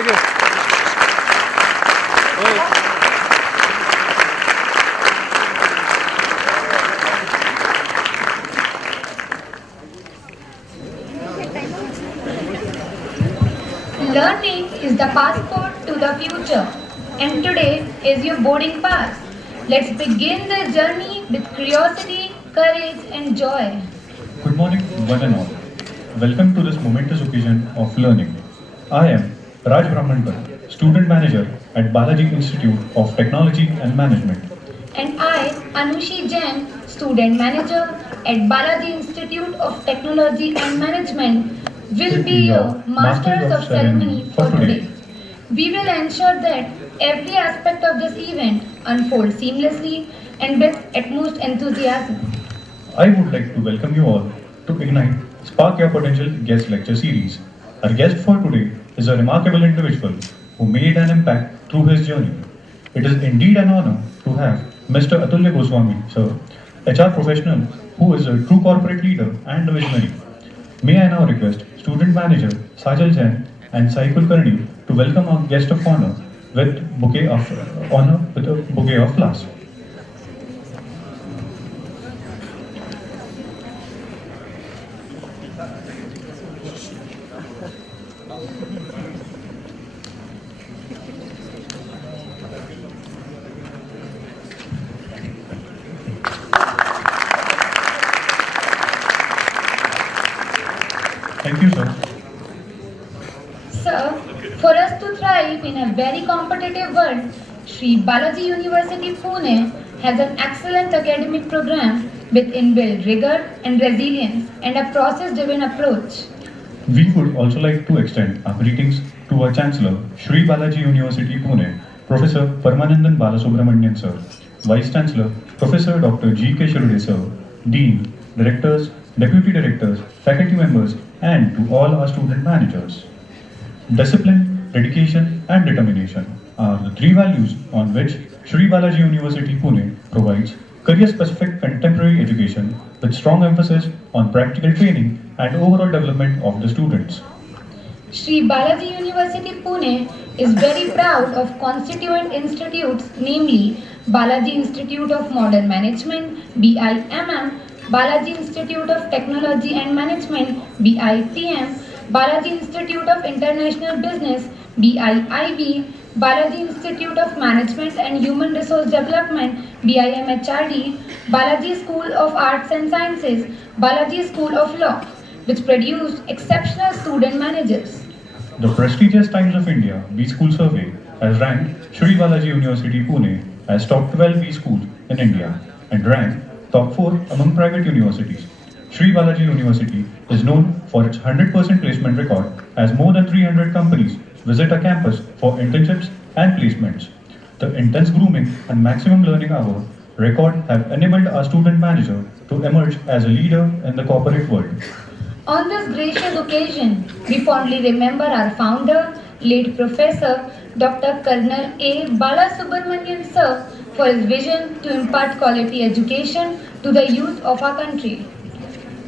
Thank you. Learning is the passport to the future, and today is your boarding pass. Let's begin the journey with curiosity, courage, and joy. Good morning, one and all. Welcome to this momentous occasion of learning. I am Raj Brahmankar, Student Manager at Balaji Institute of Technology and Management. And I, Anushi Jain, Student Manager at Balaji Institute of Technology and Management, will be your Masters of Ceremony for today. We will ensure that every aspect of this event unfolds seamlessly and with utmost enthusiasm. I would like to welcome you all to Ignite Spark Your Potential guest lecture series. Our guest for today is a remarkable individual who made an impact through his journey. It is indeed an honor to have Mr. Atulaya Goswami, sir, HR professional who is a true corporate leader and a visionary. May I now request Student Manager Sajal Jain and Sai Kulkarni to welcome our guest of honor with a bouquet of flowers. Thank you, sir. Sir, for us to thrive in a very competitive world, Sri Balaji University Pune has an excellent academic program with inbuilt rigor and resilience and a process-driven approach. We would also like to extend our greetings to our Chancellor, Sri Balaji University Pune, Professor Paramanandan Balasubramanian sir, Vice Chancellor, Professor Dr. G. K. Shirde sir, Dean, Directors, Deputy Directors, Faculty Members, and to all our student managers. Discipline, dedication, and determination are the three values on which Sri Balaji University Pune provides career-specific contemporary education with strong emphasis on practical training and overall development of the students. Sri Balaji University Pune is very proud of constituent institutes, namely Balaji Institute of Modern Management (BIMM), Balaji Institute of Technology and Management (BITM), Balaji Institute of International Business (BIIB), Balaji Institute of Management and Human Resource Development (BIMHRD), Balaji School of Arts and Sciences, Balaji School of Law, which produced exceptional student managers. The prestigious Times of India B-School Survey has ranked Sri Balaji University Pune as top 12 B-schools in India and ranked top 4 among private universities. Sri Balaji University is known for its 100% placement record as more than 300 companies visit our campus for internships and placements. The intense grooming and maximum learning hour record have enabled our student manager to emerge as a leader in the corporate world. On this gracious occasion, we fondly remember our founder, late Professor Dr. Colonel A. Balasubramanian sir, for his vision to impart quality education to the youth of our country.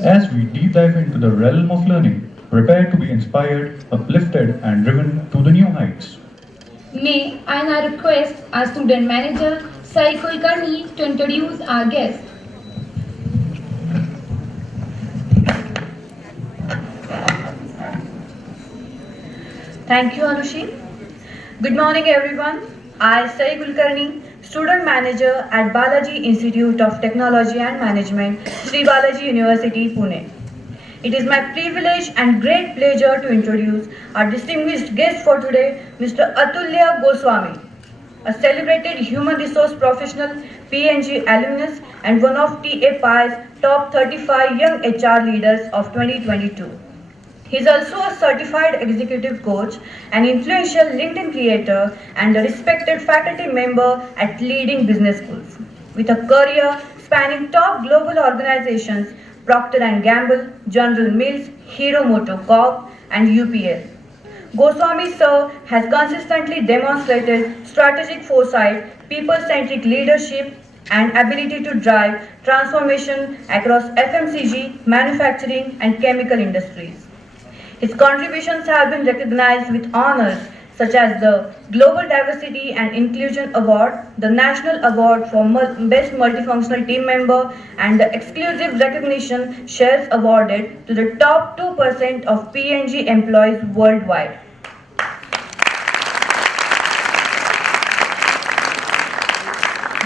As we deep dive into the realm of learning, prepare to be inspired, uplifted, and driven to the new heights. May I now request our student manager, Sai Kulkarni, to introduce our guest. Thank you, Anushi. Good morning, everyone. I, Sai Kulkarni, Student Manager at Balaji Institute of Technology and Management, Sri Balaji University, Pune. It is my privilege and great pleasure to introduce our distinguished guest for today, Mr. Atulaya Goswami, a celebrated human resource professional, PNG alumnus, and one of TAPI's top 35 young HR leaders of 2022. He is also a certified executive coach, an influential LinkedIn creator, and a respected faculty member at leading business schools. With a career spanning top global organizations, Procter & Gamble, General Mills, Hero MotoCorp, and UPL. Goswami sir has consistently demonstrated strategic foresight, people-centric leadership, and ability to drive transformation across FMCG, manufacturing, and chemical industries. His contributions have been recognized with honors such as the Global Diversity and Inclusion Award, the National Award for Best Multifunctional Team Member, and the exclusive recognition shares awarded to the top 2% of P&G employees worldwide.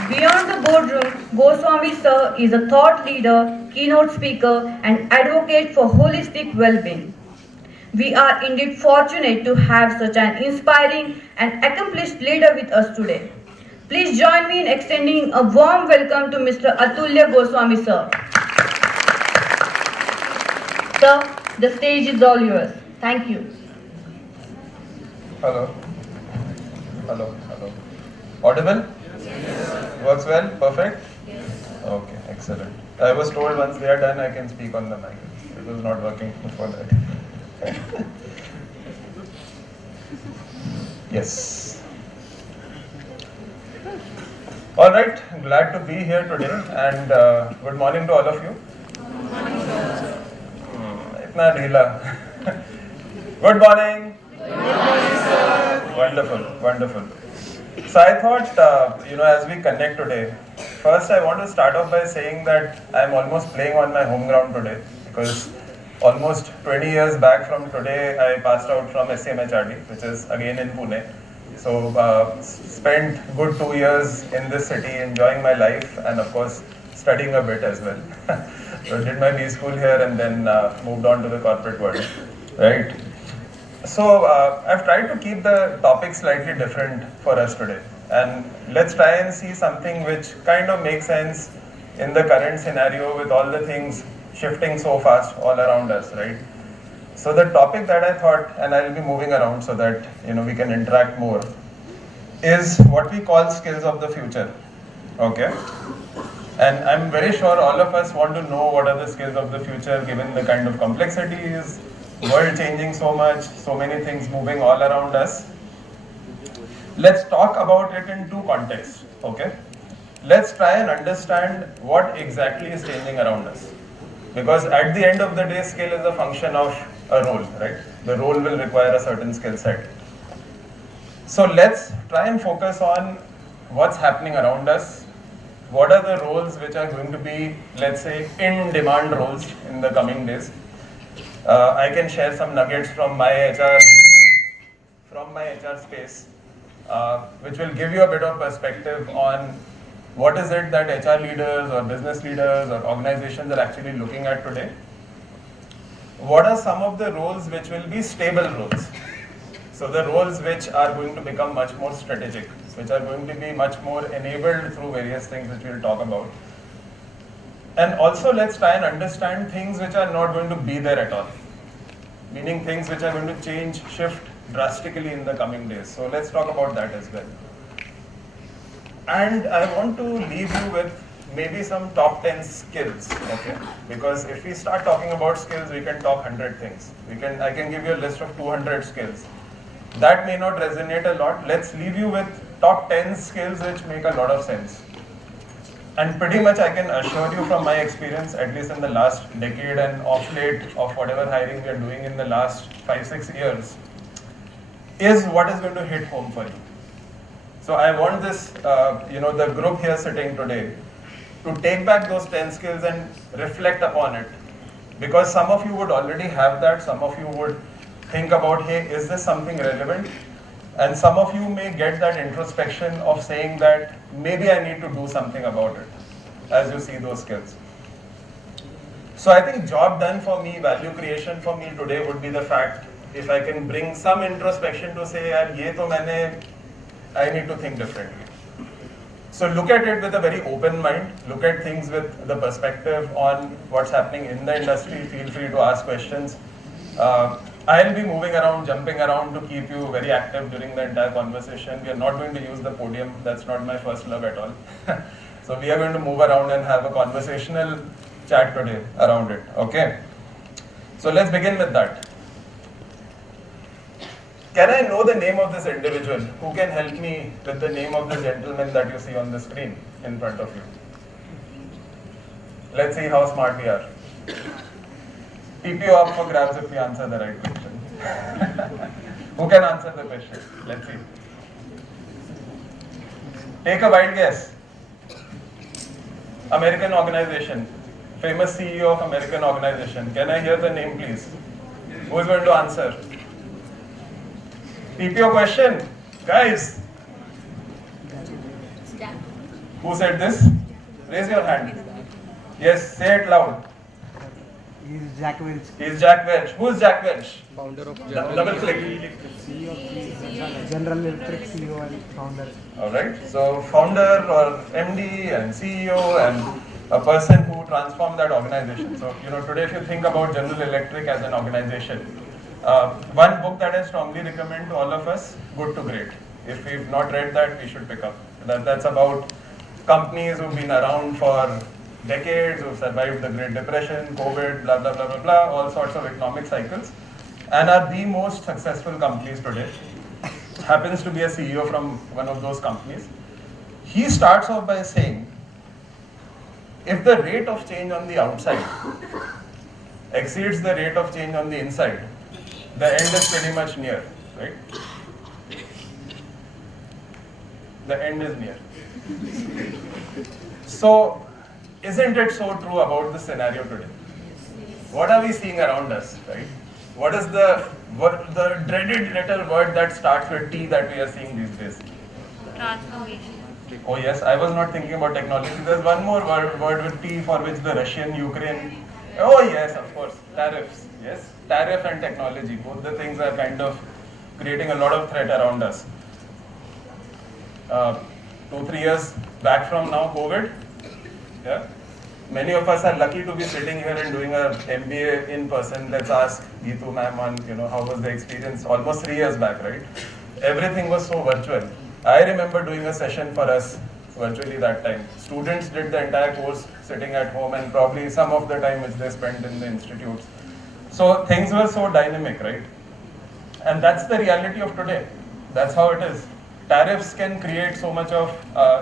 Beyond the boardroom, Goswami sir is a thought leader, keynote speaker, and advocate for holistic well-being. We are indeed fortunate to have such an inspiring and accomplished leader with us today. Please join me in extending a warm welcome to Mr. Atulaya Goswami sir. Sir, the stage is all yours. Thank you. Hello. Hello. Hello. Audible? Works well? Perfect? Okay, excellent. I was told once they are done, I can speak on the mic. It was not working before that. Yes. All right, glad to be here today and good morning to all of you. Itna dhila. Good morning. Wonderful, wonderful. So I thought, as we connect today, first I want to start off by saying that I'm almost playing on my home ground today because almost 20 years back from today, I passed out from SCMHRD, which is again in Pune. So spent good 2 years in this city, enjoying my life and of course studying a bit as well. So did my B school here and then moved on to the corporate world, right? So I've tried to keep the topic slightly different for us today, and let's try and see something which kind of makes sense in the current scenario with all the things shifting so fast all around us, right? So the topic that I thought, and I'll be moving around so that we can interact more, is what we call skills of the future. Okay? And I'm very sure all of us want to know what are the skills of the future given the kind of complexities, world changing so much, so many things moving all around us. Let's talk about it in two contexts, okay? Let's try and understand what exactly is changing around us. Because at the end of the day, skill is a function of a role, right? The role will require a certain skill set. So let's try and focus on what's happening around us. What are the roles which are going to be, let's say, in demand roles in the coming days? I can share some nuggets from my HR space, which will give you a bit of perspective on what is it that HR leaders or business leaders or organizations are actually looking at today. What are some of the roles which will be stable roles? So the roles which are going to become much more strategic, which are going to be much more enabled through various things which we'll talk about. And also let's try and understand things which are not going to be there at all. Meaning things which are going to change, shift drastically in the coming days. So let's talk about that as well. And I want to leave you with maybe some top 10 skills, okay? Because if we start talking about skills, we can talk 100 things. I can give you a list of 200 skills. That may not resonate a lot. Let's leave you with top 10 skills which make a lot of sense. And pretty much I can assure you from my experience, at least in the last decade and off late of whatever hiring we are doing in the last 5-6 years, is what is going to hit home for you. So I want this, the group here sitting today to take back those 10 skills and reflect upon it. Because some of you would already have that, some of you would think about, hey, is this something relevant? And some of you may get that introspection of saying that maybe I need to do something about it as you see those skills. So I think job done for me, value creation for me today would be the fact if I can bring some introspection to say, I need to think differently. So look at it with a very open mind, look at things with the perspective on what's happening in the industry, feel free to ask questions. I'll be moving around, jumping around to keep you very active during the entire conversation. We are not going to use the podium, that's not my first love at all. So we are going to move around and have a conversational chat today around it, okay? So let's begin with that. Can I know the name of this individual? Who can help me with the name of the gentleman that you see on the screen in front of you? Let's see how smart we are. TPO up for grabs if we answer the right question. Who can answer the question? Let's see. Take a wild guess. American organization. Famous CEO of American organization. Can I hear the name, please? Who is going to answer? TPO question. Guys. Who said this? Raise your hand. Yes, say it loud. He is Jack Welch. He is Jack Welch. Who is Jack Welch? Founder of Double click. CEO of General Electric CEO and founder. Alright, so founder or MD and CEO and a person who transformed that organization. So, today if you think about General Electric as an organization, one book that I strongly recommend to all of us, Good to Great. If we've not read that, we should pick up. That's about companies who've been around for decades, who've survived the Great Depression, COVID, blah, blah, blah, blah, blah, all sorts of economic cycles, and are the most successful companies today. Happens to be a CEO from one of those companies. He starts off by saying, if the rate of change on the outside exceeds the rate of change on the inside, the end is pretty much near, right? The end is near. So, isn't it so true about the scenario today? What are we seeing around us, right? What is the dreaded little word that starts with T that we are seeing these days? Transformation. Oh yes, I was not thinking about technology. There's one more word with T for which the Russian, Ukraine. Oh yes, of course, tariffs. Yes, tariff and technology. Both the things are kind of creating a lot of threat around us. 2-3 years back from now, COVID. Yeah. Many of us are lucky to be sitting here and doing our MBA in person. Let's ask Geetu ma'am on, how was the experience almost 3 years back, right? Everything was so virtual. I remember doing a session for us virtually that time. Students did the entire course sitting at home and probably some of the time which they spent in the institutes. So things were so dynamic, right? And that's the reality of today. That's how it is. Tariffs can create so much of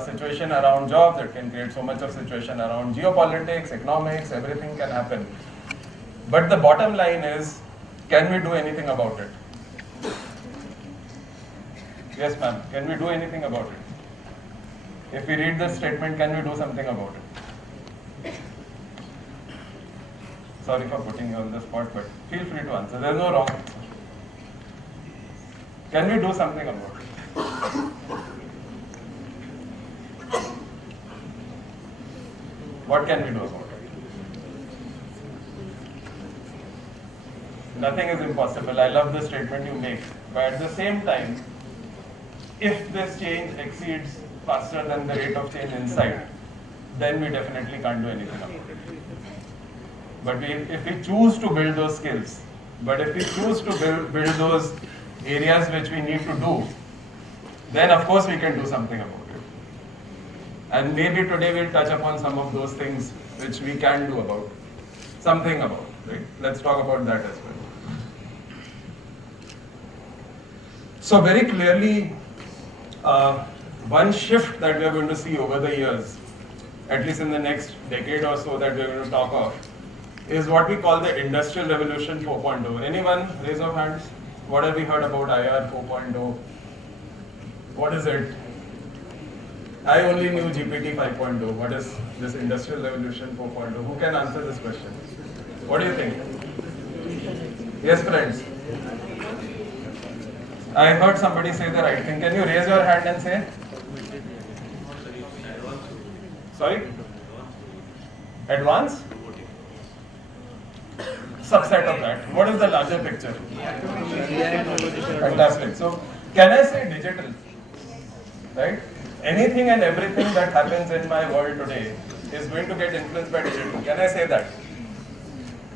situation around jobs, it can create so much of situation around geopolitics, economics, everything can happen. But the bottom line is, can we do anything about it? Yes ma'am, can we do anything about it? If we read this statement, can we do something about it? Sorry for putting you on the spot, but feel free to answer. There is no wrong answer. Can we do something about it? What can we do about it? Nothing is impossible. I love the statement you make. But at the same time, if this change exceeds faster than the rate of change inside, then we definitely can't do anything about it. But if we choose to build those skills, but if we choose to build those areas which we need to do, then of course we can do something about it. And maybe today we'll touch upon some of those things which we can do about, something about, right? Let's talk about that as well. So very clearly, one shift that we are going to see over the years, at least in the next decade or so that we are going to talk of, is what we call the Industrial Revolution 4.0. Anyone? Raise of hands. What have we heard about IR 4.0? What is it? I only knew GPT 5.0. What is this Industrial Revolution 4.0? Who can answer this question? What do you think? Yes, friends. I heard somebody say the right thing. Can you raise your hand and say? Sorry? Advance? Subset of that. What is the larger picture? Fantastic. So, can I say digital? Right? Anything and everything that happens in my world today is going to get influenced by digital. Can I say that?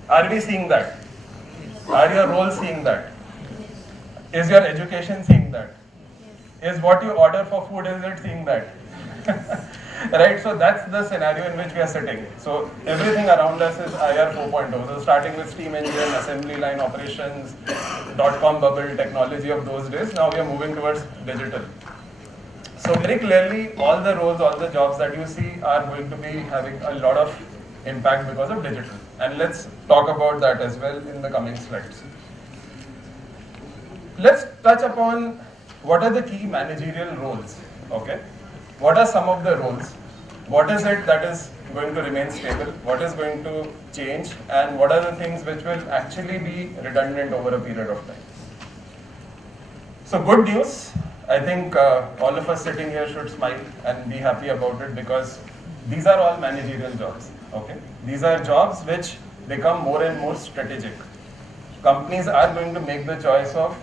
Are we seeing that? Are your roles seeing that? Is your education seeing that? Is what you order for food, is it seeing that? Right, so that's the scenario in which we are sitting. So everything around us is IR 4.0. So starting with steam engine, assembly line operations, dot-com bubble technology of those days, now we are moving towards digital. So very clearly, all the roles, all the jobs that you see are going to be having a lot of impact because of digital. And let's talk about that as well in the coming slides. Let's touch upon what are the key managerial roles, okay? What are some of the roles? What is it that is going to remain stable? What is going to change? And what are the things which will actually be redundant over a period of time? So good news, I think all of us sitting here should smile and be happy about it because these are all managerial jobs, okay? These are jobs which become more and more strategic. Companies are going to make the choice of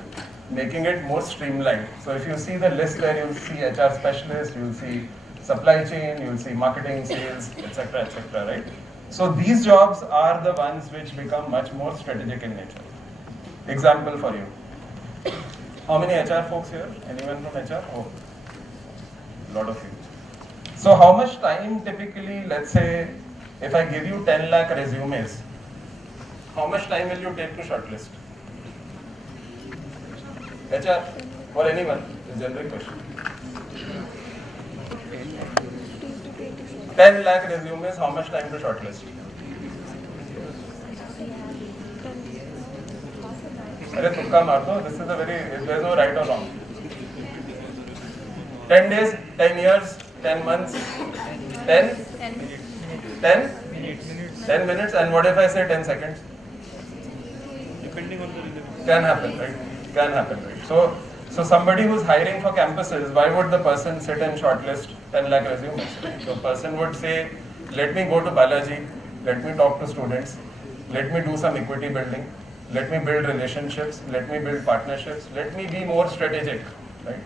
making it more streamlined. So if you see the list there, you'll see HR specialist, you'll see supply chain, you'll see marketing, sales, etc., right? So these jobs are the ones which become much more strategic in nature. Example for you. How many HR folks here? Anyone from HR? Oh, a lot of you. So how much time typically, let's say, if I give you 10 lakh resumes, how much time will you take to shortlist? HR or anyone? It's a generic question. 10 lakh resumes, how much time to shortlist? Arey tukka maar do. This is a very, there's no right or wrong. 10 days, 10 years, 10 months, 10? 10? 10 minutes, and what if I say 10 seconds? Depending on the resume. Can happen, right? Can happen, right? So somebody who's hiring for campuses, why would the person sit and shortlist 10 lakh resumes? So a person would say, let me go to Balaji, let me talk to students, let me do some equity building, let me build relationships, let me build partnerships, let me be more strategic, right?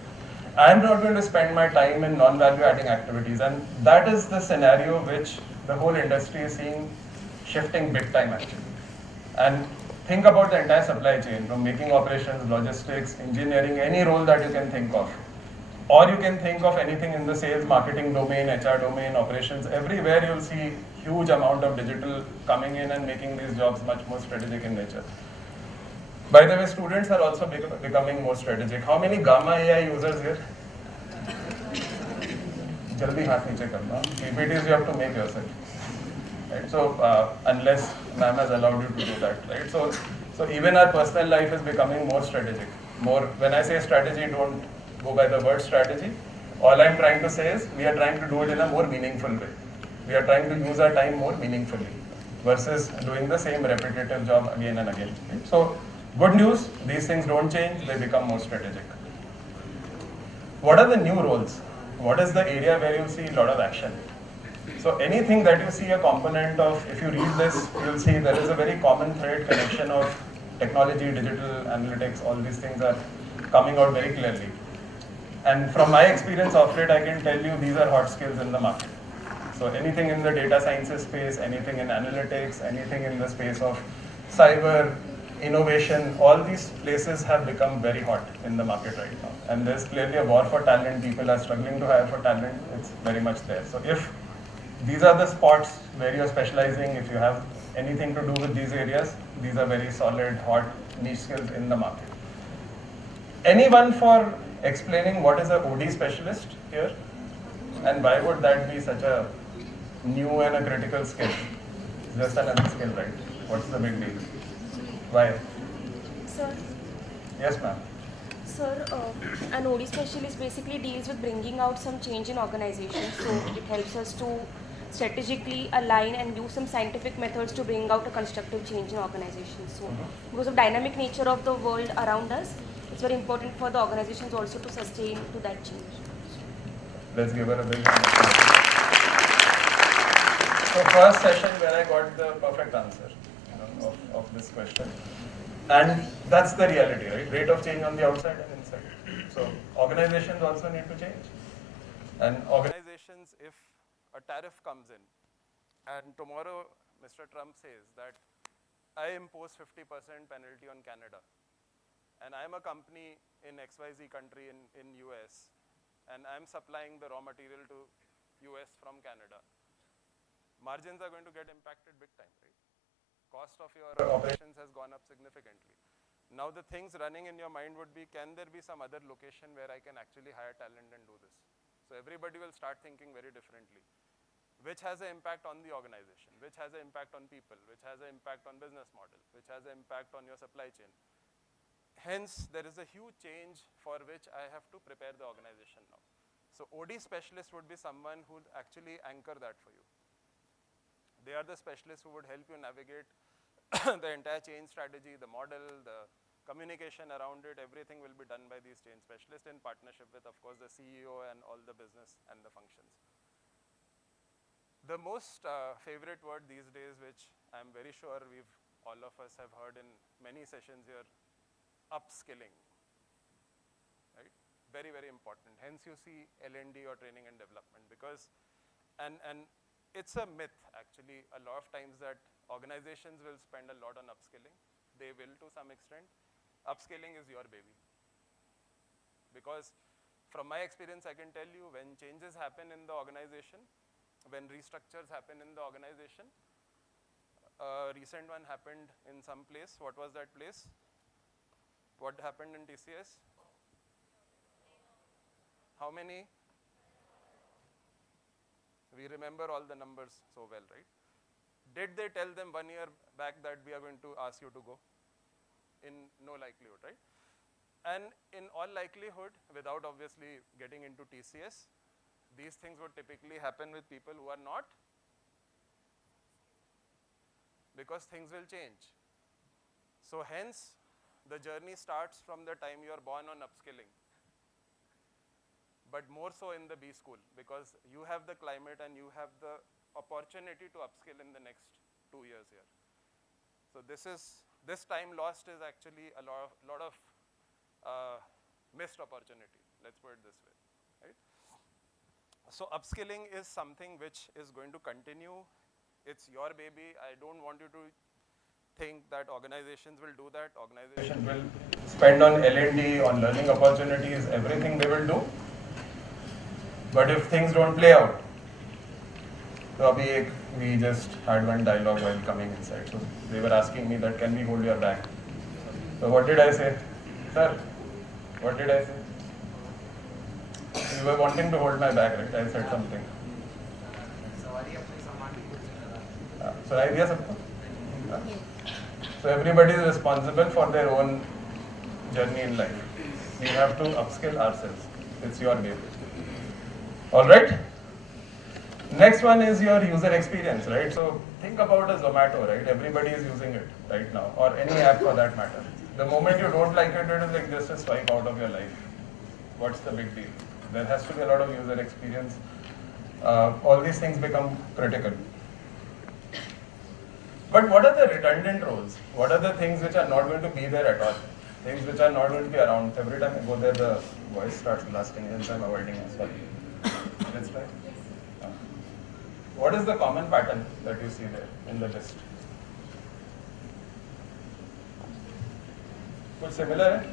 I'm not going to spend my time in non-value adding activities, and that is the scenario which the whole industry is seeing shifting big time actually. And think about the entire supply chain, from making operations, logistics, engineering, any role that you can think of. Or you can think of anything in the sales, marketing domain, HR domain, operations, everywhere you'll see huge amount of digital coming in and making these jobs much more strategic in nature. By the way, students are also becoming more strategic. How many Gamma AI users here? Jaldi haath niche karna. PPTs you have to make yourself. Right? So unless ma'am has allowed you to do that, right? So even our personal life is becoming more strategic. More, when I say strategy, don't go by the word strategy. All I'm trying to say is we are trying to do it in a more meaningful way. We are trying to use our time more meaningfully versus doing the same repetitive job again and again. Right? So good news, these things don't change, they become more strategic. What are the new roles? What is the area where you see a lot of action? So anything that you see a component of, if you read this, you'll see there is a very common thread connection of technology, digital, analytics, all these things are coming out very clearly. And from my experience of it, I can tell you these are hot skills in the market. So anything in the data sciences space, anything in analytics, anything in the space of cyber, innovation, all these places have become very hot in the market right now. And there's clearly a war for talent. People are struggling to hire for talent. It's very much there. So if these are the spots where you're specializing, if you have anything to do with these areas, these are very solid, hot niche skills in the market. Anyone for explaining what is a OD specialist here? And why would that be such a new and a critical skill? It's just another skill, right? What's the big deal? Why? Sir, Yes, ma'am. sir, an OD specialist basically deals with bringing out some change in organization. So it helps us to strategically align and use some scientific methods to bring out a constructive change in organizations. So because of dynamic nature of the world around us, it's very important for the organizations also to sustain to that change. Let's give her a big hand. So first session where I got the perfect answer of this question. And that's the reality, right? Rate of change on the outside and inside. So organizations also need to change. And organizations, if a tariff comes in and tomorrow Mr. Trump says that I impose 50% penalty on Canada and I'm a company in XYZ country in US and I'm supplying the raw material to US from Canada, margins are going to get impacted big time, right? Cost of your operations has gone up significantly. Now the things running in your mind would be, can there be some other location where I can actually hire talent and do this? So everybody will start thinking very differently, which has an impact on the organization, which has an impact on people, which has an impact on business model, which has an impact on your supply chain. hence there is a huge change for which I have to prepare the organization now. So OD specialist would be someone who would actually anchor that for you. They are the specialists who would help you navigate the entire change strategy, the model, the communication around it. Everything will be done by these change specialists in partnership with, of course, the CEO and all the business and the functions. The most favorite word these days, which I'm very sure all of us have heard in many sessions here, upskilling, right? Very, very important. Hence you see L&D or training and development, because, and it's a myth actually a lot of times that organizations will spend a lot on upskilling. They will to some extent. Upskilling is your baby. Because from my experience, I can tell you when changes happen in the organization, when restructures happen in the organization, a recent one happened in some place. What was that place? What happened in TCS? How many? We remember all the numbers so well, right? Did they tell them 1 year back that we are going to ask you to go? In no likelihood, right? And in all likelihood, without obviously getting into TCS, these things would typically happen with people who are not, because things will change. So hence, the journey starts from the time you are born on upskilling, but more so in the B school, because you have the climate and you have the opportunity to upskill in the next 2 years here. So this time lost is actually a lot of missed opportunity. Let's put it this way, right? So upskilling is something which is going to continue. It's your baby. I don't want you to think that organizations will do that. Organizations will spend on L&D, on learning opportunities, everything they will do. But if things don't play out, so we just had one dialogue while coming inside. So they were asking me that, can we hold your back? So what did I say? Sir, what did I say? You were wanting to hold my back, right? I said something. So idea sabko? So everybody is responsible for their own journey in life. We have to upskill ourselves. It's your baby. All right? Next one is your user experience, right? So think about a Zomato, right? Everybody is using it right now, or any app for that matter. The moment you don't like it, it is like just a swipe out of your life. What's the big deal? There has to be a lot of user experience. All these things become critical. But what are the redundant roles? What are the things which are not going to be there at all? Things which are not going to be around. Every time I go there, the voice starts blasting, hence I'm avoiding it. Sorry. Let's try. What is the common pattern that you see there in the list? Kuch similar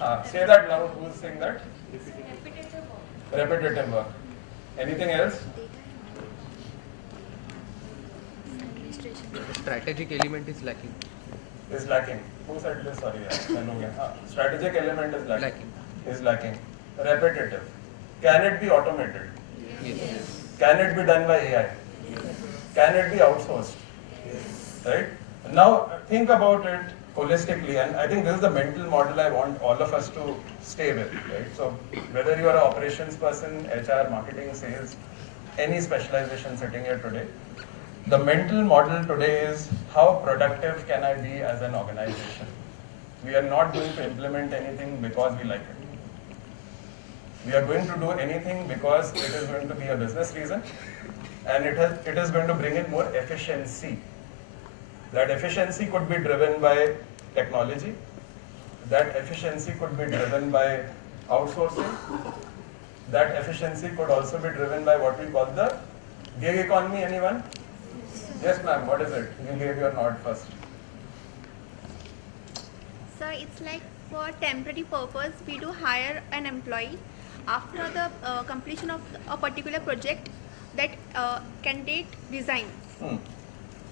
hai? Say that loud. Who's saying that? Repetitive work. Anything else? The strategic element is lacking. Is lacking. Who said this? Sorry, I know. Strategic element is lacking. Is lacking. Repetitive. Can it be automated? Yes. Can it be done by AI? Can it be outsourced? Right? Now think about it holistically, and I think this is the mental model I want all of us to stay with, right? So whether you are an operations person, HR, marketing, sales, any specialization sitting here today, the mental model today is how productive can I be as an organization? We are not going to implement anything because we like it. We are going to do anything because it is going to be a business reason, and it is going to bring in more efficiency. That efficiency could be driven by technology. That efficiency could be driven by outsourcing. That efficiency could also be driven by what we call the gig economy. Anyone? Yes, ma'am. What is it? You gave your nod first. So it's like for temporary purpose, we do hire an employee. After the completion of a particular project, that candidate resigns.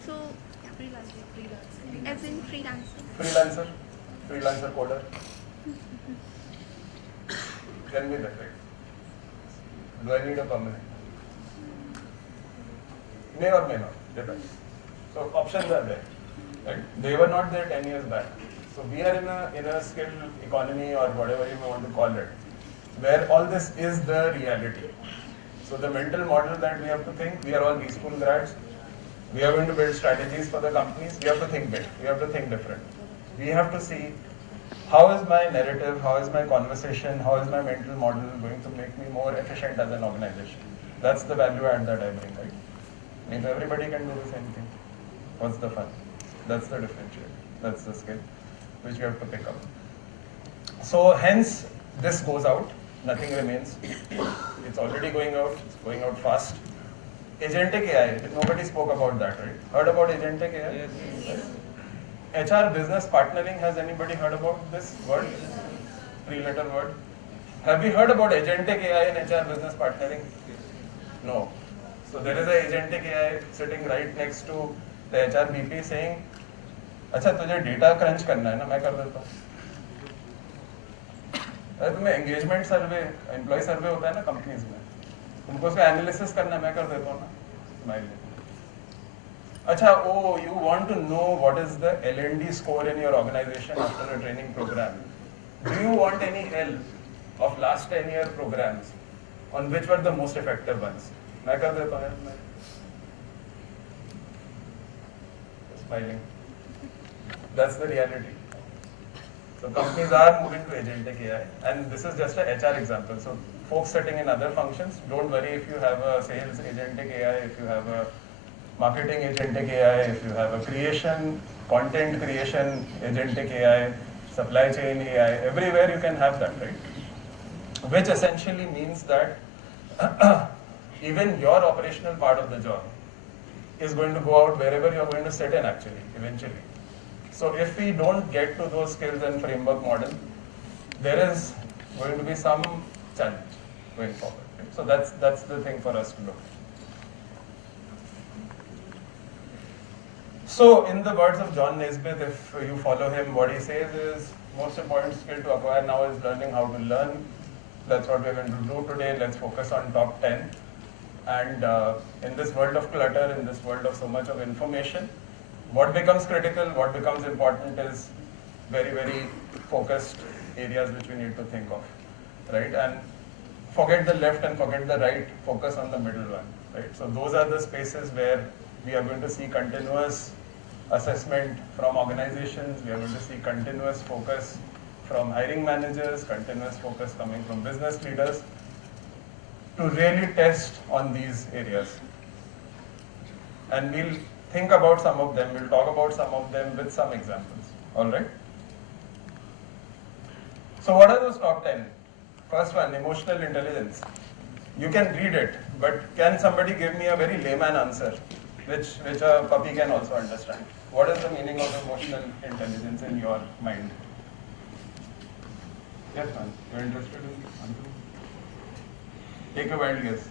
So, as in freelancer. Freelancer coder. Can be that, right? Do I need a permanent? May or may not, depends. So options are there, right? They were not there 10 years back. So we are in a skill economy or whatever you want to call it, where all this is the reality. So the mental model that we have to think, we are all B-school grads, we are going to build strategies for the companies, we have to think big, we have to think different. We have to see how is my narrative, how is my conversation, how is my mental model going to make me more efficient as an organization. That's the value add that I bring, right? If everybody can do the same thing, what's the fun? That's the differentiator, that's the skill which you have to pick up. So hence, this goes out, nothing remains. It's already going out, it's going out fast. Agentic AI, nobody spoke about that, right? Heard about agentic AI? Yes. HR business partnering, has anybody heard about this word? Three-letter word. Have we heard about agentic AI in HR business partnering? No. So there is a agentic AI sitting right next to the HR BP saying, अच्छा तुझे data crunch करना है ना, मैं कर देता हूँ. अरे तुम्हें एंगेजमेंट सर्वे, एम्प्लॉय सर्वे होता है ना कंपनीज में, तुमको उसका एनालिसिस करना है, मैं कर देता हूँ ना, स्माइल. अच्छा, oh, you want to know what is the L&D score in your organization after a training program? Do you want any help of last 10-year programs on which were the most effective ones? मैं कर देता हूँ यार, smiling. That's the reality. So companies are moving to agentic AI, and this is just a HR example. So folks sitting in other functions, don't worry if you have a sales agentic AI, if you have a marketing agentic AI, if you have a creation, content creation agentic AI, supply chain AI, everywhere you can have that, right? Which essentially means that even your operational part of the job is going to go out wherever you're going to sit in actually, eventually. So if we don't get to those skills and framework model, there is going to be some challenge going forward. Right? So that's the thing for us to look at. So in the words of John Naisbitt, if you follow him, what he says is, most important skill to acquire now is learning how to learn. That's what we're going to do today. Let's focus on top 10. And in this world of clutter, in this world of so much of information, what becomes critical, what becomes important is very, very focused areas which we need to think of, right? And forget the left and forget the right, focus on the middle one, right? So those are the spaces where we are going to see continuous assessment from organizations, we are going to see continuous focus from hiring managers, continuous focus coming from business leaders to really test on these areas. And we'll think about some of them, we'll talk about some of them with some examples, all right? So what are those top 10? First one, emotional intelligence. You can read it, but can somebody give me a very layman answer, which a puppy can also understand? What is the meaning of emotional intelligence in your mind? Yes, man, you're interested in answering? Take a wild guess.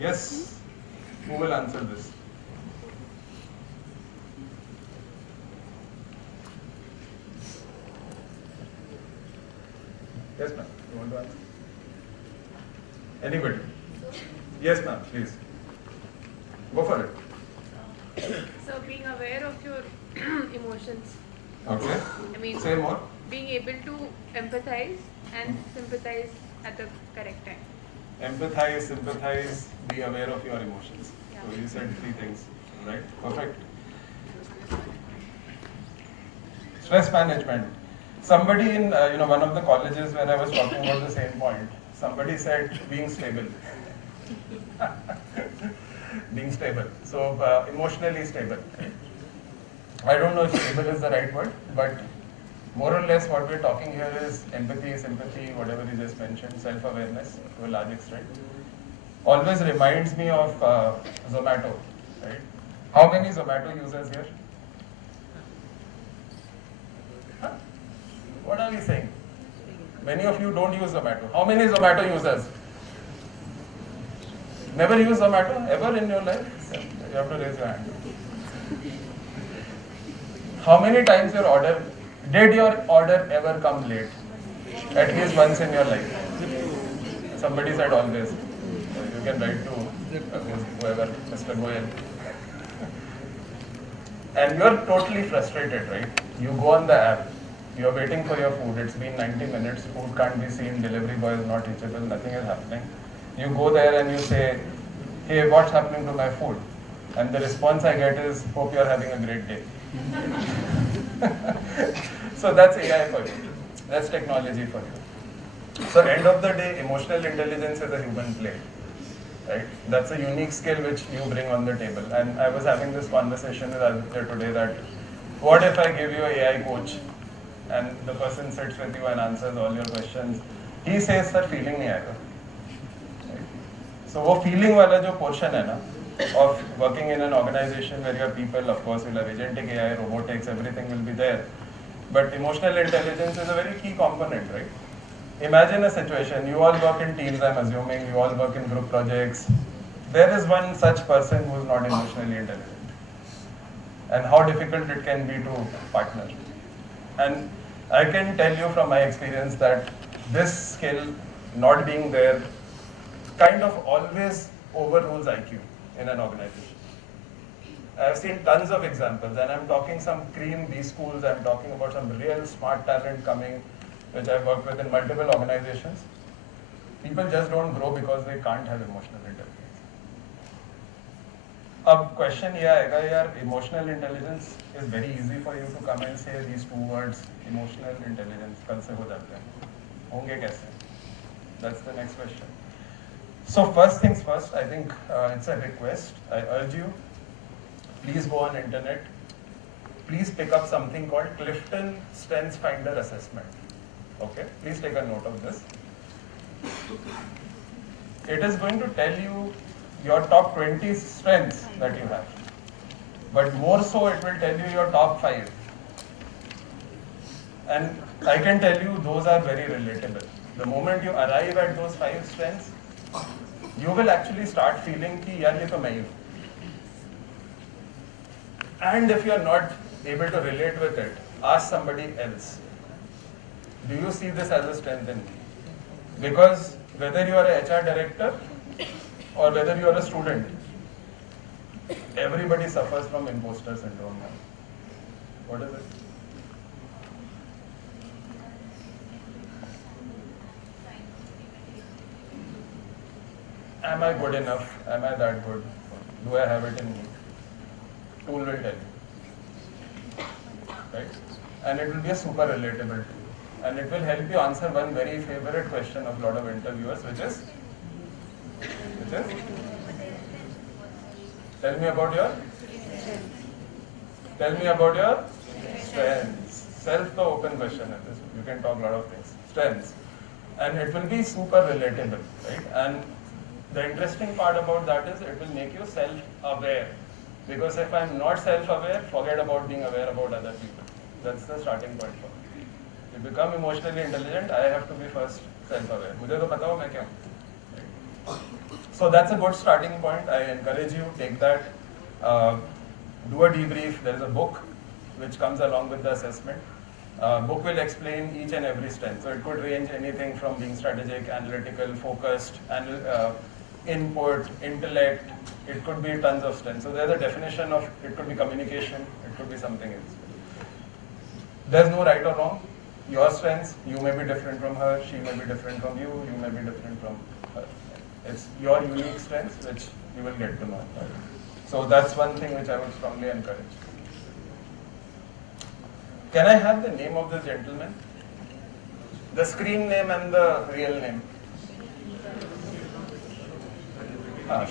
Yes, who will answer this? Yes, ma'am. You want to answer? Anybody? Yes, ma'am. Please. Go for it. So being aware of your emotions. Okay. I mean, say more. Being able to empathize and sympathize at the correct time. Empathize, sympathize, be aware of your emotions. Yeah. So you said 3 things, right? Perfect. Stress management. Somebody in one of the colleges where I was talking about the same point, somebody said being stable. Being stable. So emotionally stable. I don't know if stable is the right word, but more or less what we're talking here is empathy, sympathy, whatever you just mentioned, self-awareness to a large extent. Always reminds me of Zomato, right? How many Zomato users here? Huh? What are we saying? Many of you don't use Zomato. How many Zomato users? Never use Zomato ever in your life? You have to raise your hand. How many times did your order ever come late? At least once in your life. Somebody said always. You can write to whoever, Mr. Goyal. and you're totally frustrated, right? You go on the app, you're waiting for your food, it's been 90 minutes, food can't be seen, delivery boy is not reachable, nothing is happening. You go there and you say, hey, what's happening to my food? And the response I get is, hope you're having a great day. So that's AI for you. That's technology for you. So end of the day, emotional intelligence is a human play. Right? That's a unique skill which you bring on the table. And I was having this conversation with Aditya today that what if I give you an AI coach and the person sits with you and answers all your questions? He says, sir, feeling nahi aayega. Right? So wo feeling wala jo portion hai na, of working in an organization where your people, of course, will have agentic AI, robotics, everything will be there. But emotional intelligence is a very key component, right? Imagine a situation, you all work in teams, I'm assuming, you all work in group projects. There is one such person who is not emotionally intelligent. And how difficult it can be to partner. And I can tell you from my experience that this skill not being there kind of always overrules IQ in an organization. I have seen tons of examples, and I'm talking some cream B schools, I'm talking about some real smart talent coming, which I've worked with in multiple organizations. People just don't grow because they can't have emotional intelligence. A question ये आएगा यार, emotional intelligence is very easy for you to come and say these two words, emotional intelligence, कल से हो जाते हैं, होंगे कैसे? That's the next question. So first things first, I think it's a request. I urge you, please go on internet. Please pick up something called Clifton Strengths Finder Assessment. Okay, please take a note of this. It is going to tell you your top 20 strengths that you have. But more so, it will tell you your top 5. And I can tell you those are very relatable. The moment you arrive at those 5 strengths, you will actually start feeling कि यार ये तो मैं ही हूँ. And if you are not able to relate with it, ask somebody else. Do you see this as a strength in me? Because whether you are a HR director or whether you are a student, everybody suffers from imposter syndrome now. What is it? Am I good enough? Am I that good? Do I have it in me? Tool will tell you. Right? And it will be a super relatable tool. And it will help you answer one very favorite question of a lot of interviewers, which is? Tell me about your strengths. Self the open question is this. You can talk a lot of things. Strengths. And it will be super relatable, right? And the interesting part about that is it will make you self-aware. Because if I'm not self-aware, forget about being aware about other people. That's the starting point for me. To become emotionally intelligent, I have to be first self-aware. मुझे तो पता हो मैं क्या हूँ. So that's a good starting point. I encourage you, take that, do a debrief. There is a book which comes along with the assessment. Book will explain each and every strength. So it could range anything from being strategic, analytical, focused, input, intellect. It could be tons of strengths. So there's a definition of, it could be communication, it could be something else. There's no right or wrong. Your strengths, you may be different from her, she may be different from you, you may be different from her. It's your unique strengths which you will get to know. So that's one thing which I would strongly encourage. Can I have the name of this gentleman? The screen name and the real name.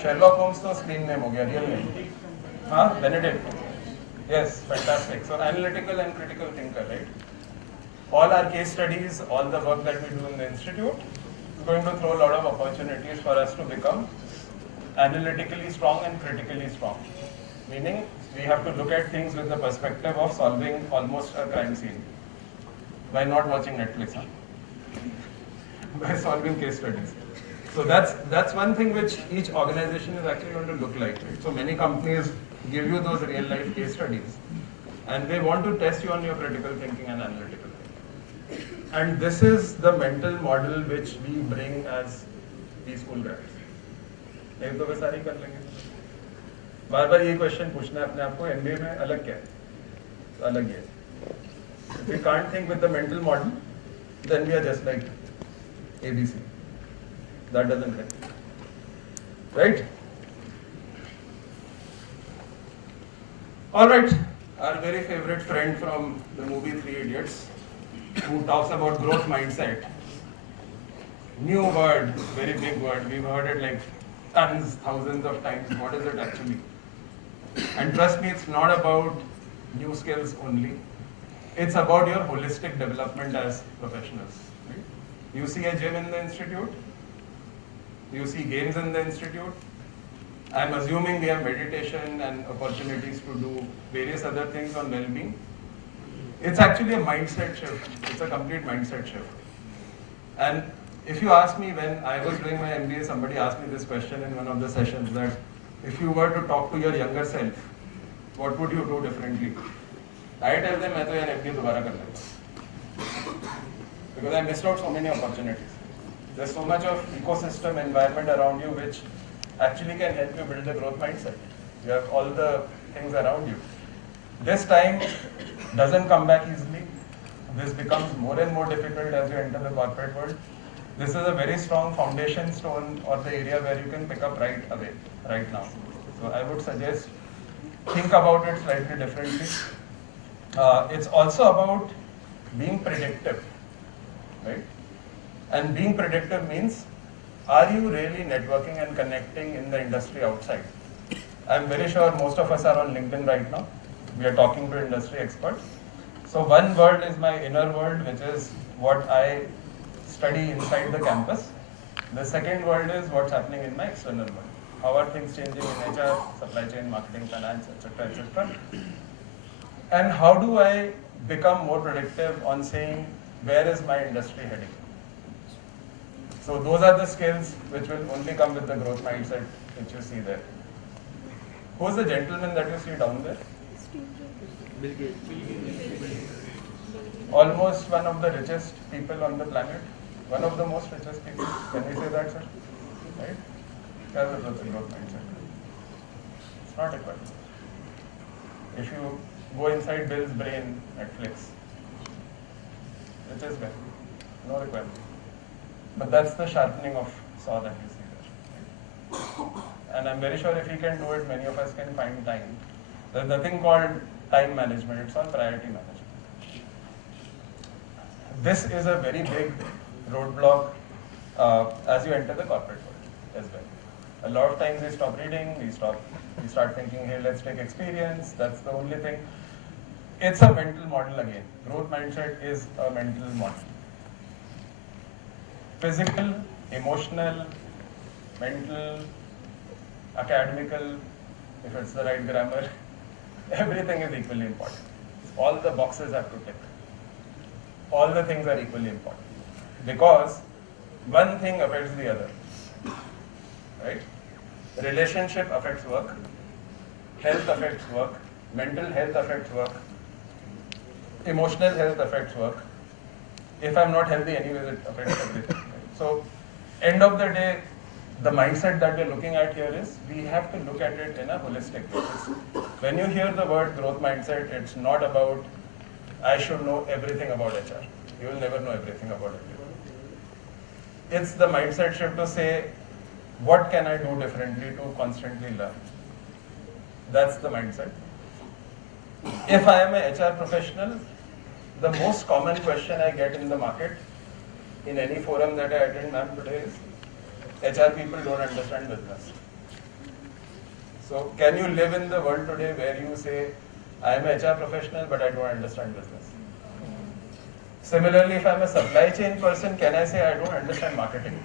Sherlock Holmes to screen name ho gaya, real name. Benedict. Yes, fantastic. So analytical and critical thinker, right? All our case studies, all the work that we do in the institute is going to throw a lot of opportunities for us to become analytically strong and critically strong. Meaning, we have to look at things with the perspective of solving almost a crime scene. By not watching Netflix, by solving case studies. So that's one thing which each organization is actually going to look like. Right? So many companies give you those real life case studies and they want to test you on your critical thinking and analytical thinking. And this is the mental model which we bring as these school grads. एक दो सारी कर लेंगे. बार बार ये question पूछना है अपने आप को, एमबीए में अलग क्या है? alag hai. If we can't think with the mental model, then we are just like ABC. That doesn't help. Right? Alright, our very favorite friend from the movie Three Idiots, who talks about growth mindset. New word, very big word. We've heard it like tons, thousands of times. What is it actually? And trust me, it's not about new skills only. It's about your holistic development as professionals. Right? You see a gym in the institute, you see games in the institute. I'm assuming we have meditation and opportunities to do various other things on well-being. It's actually a mindset shift. It's a complete mindset shift. And if you ask me, when I was doing my MBA, somebody asked me this question in one of the sessions, that if you were to talk to your younger self, what would you do differently? I tell them, I will MBA dobara karna, because I missed out so many opportunities. There's so much of ecosystem environment around you which actually can help you build a growth mindset. You have all the things around you. This time doesn't come back easily. This becomes more and more difficult as you enter the corporate world. This is a very strong foundation stone, or the area where you can pick up right away, right now. So I would suggest think about it slightly differently. It's also about being predictive, right? And being predictive means, are you really networking and connecting in the industry outside? I'm very sure most of us are on LinkedIn right now. We are talking to industry experts. So one world is my inner world, which is what I study inside the campus. The second world is what's happening in my external world. How are things changing in HR, supply chain, marketing, finance, etc., etc. And how do I become more predictive on saying, where is my industry heading? So those are the skills which will only come with the growth mindset which you see there. Who's the gentleman that you see down there? Almost one of the richest people on the planet. One of the most richest people. Can we say that, sir? Right? That's a growth mindset. It's not required. If you go inside Bill's brain, Netflix, richest guy, no requirement. But that's the sharpening of saw that you see there. And I'm very sure if he can do it, many of us can find time. There's nothing called time management, it's all priority management. This is a very big roadblock as you enter the corporate world as well. A lot of times we stop reading, we start thinking, hey, let's take experience, that's the only thing. It's a mental model again. Growth mindset is a mental model. Physical, emotional, mental, academical, if it's the right grammar, everything is equally important. All the boxes have to tick. All the things are equally important. Because one thing affects the other. Right? Relationship affects work, health affects work, mental health affects work, emotional health affects work. If I'm not healthy anyways, it affects everything. So, end of the day, the mindset that we're looking at here is, we have to look at it in a holistic basis. When you hear the word growth mindset, it's not about, I should know everything about HR. You will never know everything about it. It's the mindset shift to say, what can I do differently to constantly learn? That's the mindset. If I am a HR professional, the most common question I get in the market, in any forum that I attend, ma'am, today is, HR people don't understand business. So can you live in the world today where you say, I am a HR professional but I don't understand business? Similarly, if I am a supply chain person, can I say I don't understand marketing?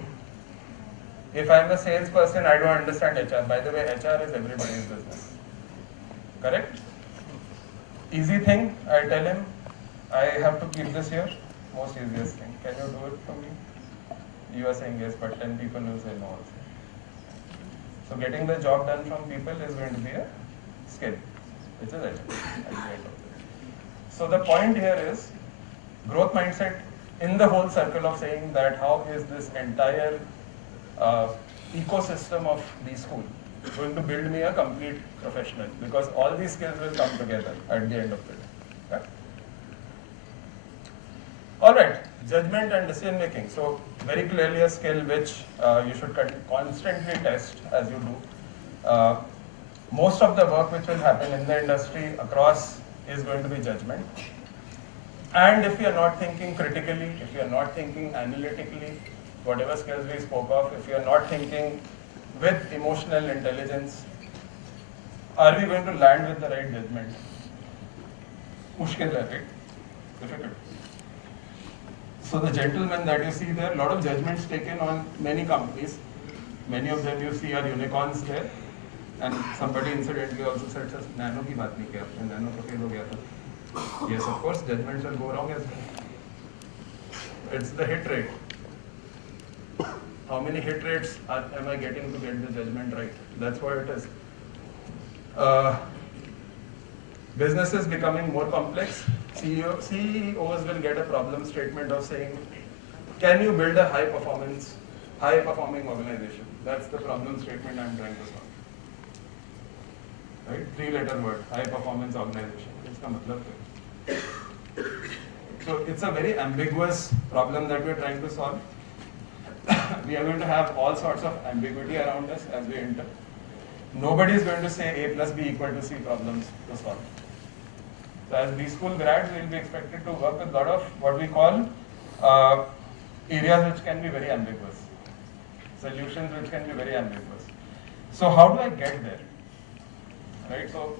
If I am a salesperson, I don't understand HR. By the way, HR is everybody's business. Correct? Easy thing, I tell him, I have to keep this here. Most easiest thing. Can you do it for me? You are saying yes, but 10 people will say no also. So getting the job done from people is going to be a skill, which is at the end of the day. So the point here is, growth mindset in the whole circle of saying that how is this entire ecosystem of the school going to build me a complete professional, because all these skills will come together at the end of the day. Yeah? All right, judgment and decision making. So very clearly a skill which you should constantly test as you do. Most of the work which will happen in the industry across is going to be judgment. And if you are not thinking critically, if you are not thinking analytically, whatever skills we spoke of, if you are not thinking with emotional intelligence, are we going to land with the right judgment? Mushkil hai, right? Difficult. So the gentlemen that you see there, a lot of judgments taken on many companies. Many of them you see are unicorns there. And somebody incidentally also said, sir, nano ki baat nahi kiya, nano to fail ho gaya tha. Yes, of course, judgments will go wrong as well. It's the hit rate. How many hit rates am I getting to get the judgment right? That's what it is. Business is becoming more complex. CEOs will get a problem statement of saying, can you build a high-performing organization? That's the problem statement I'm trying to solve. Right? 3-letter word, high-performance organization. Iska matlab kya hai? So it's a very ambiguous problem that we're trying to solve. We are going to have all sorts of ambiguity around us as we enter. Nobody is going to say A plus B equal to C problems to solve. So as B school grads, we will be expected to work with a lot of what we call areas which can be very ambiguous, solutions which can be very ambiguous. So how do I get there? Right. So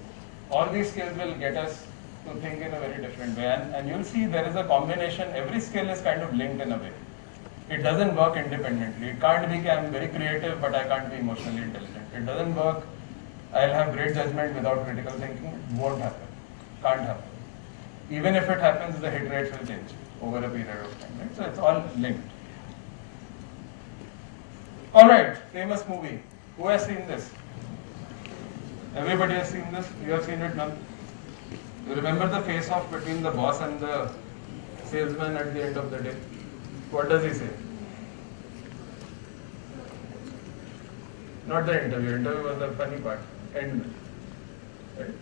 all these skills will get us to think in a very different way, and you'll see there is a combination. Every skill is kind of linked in a way. It doesn't work independently. It can't be I'm very creative, but I can't be emotionally intelligent. It doesn't work. I'll have great judgment without critical thinking. It won't happen. Can't happen. Even if it happens, the hit rates will change over a period of time. Right? So it's all linked. All right, famous movie. Who has seen this? Everybody has seen this. You have seen it now. You remember the face-off between the boss and the salesman at the end of the day? What does he say? Not the interview. Interview was the funny part. End. Right?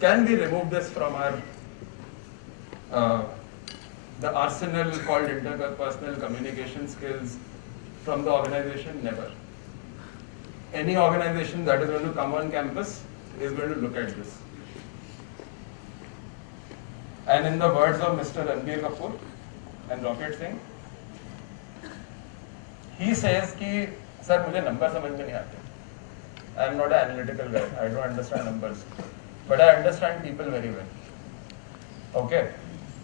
Can we remove this from our the arsenal called interpersonal communication skills from the organization? Never. Any organization that is going to come on campus is going to look at this. And in the words of Mr. Ranbir Kapoor and Rocket Singh, he says कि sir मुझे number समझ में नहीं आते. I am not an analytical guy. I don't understand numbers, but I understand people very well. Okay,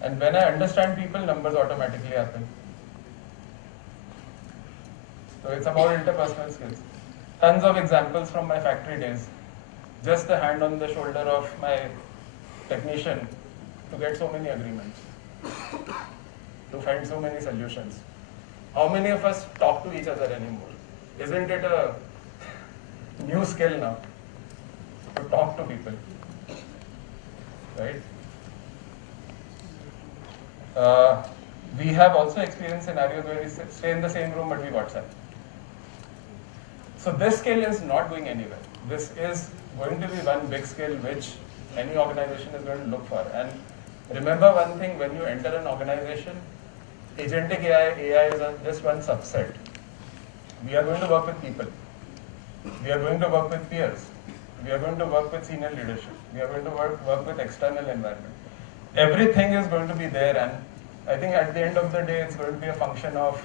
and when I understand people, numbers automatically happen. So it's about interpersonal skills. Tons of examples from my factory days. Just the hand on the shoulder of my technician to get so many agreements, to find so many solutions. How many of us talk to each other anymore? Isn't it a new skill now to talk to people, right? We have also experienced scenarios where we stay in the same room but we WhatsApp. So this skill is not going anywhere. This is going to be one big skill which any organization is going to look for. And remember one thing, when you enter an organization, agentic AI is just one subset. We are going to work with people. We are going to work with peers. We are going to work with senior leadership. We are going to work with external environment. Everything is going to be there, and I think at the end of the day, it's going to be a function of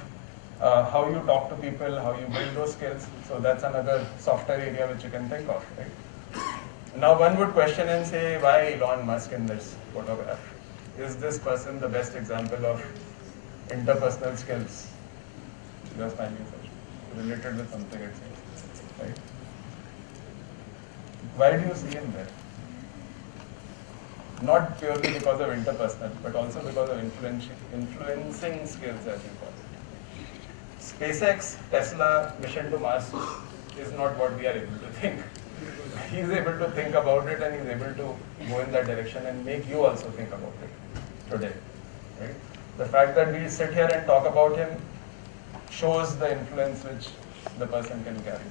how you talk to people, how you build those skills. So that's another software area which you can think of, right? Now one would question and say, why Elon Musk in this photograph? Is this person the best example of interpersonal skills? Just finding such related with something it seems, right? Why do you see him there? Not purely because of interpersonal, but also because of influencing skills, as you call it. SpaceX, Tesla, mission to Mars is not what we are able to think. He is able to think about it, and he is able to go in that direction and make you also think about it today. Right? The fact that we sit here and talk about him shows the influence which the person can carry.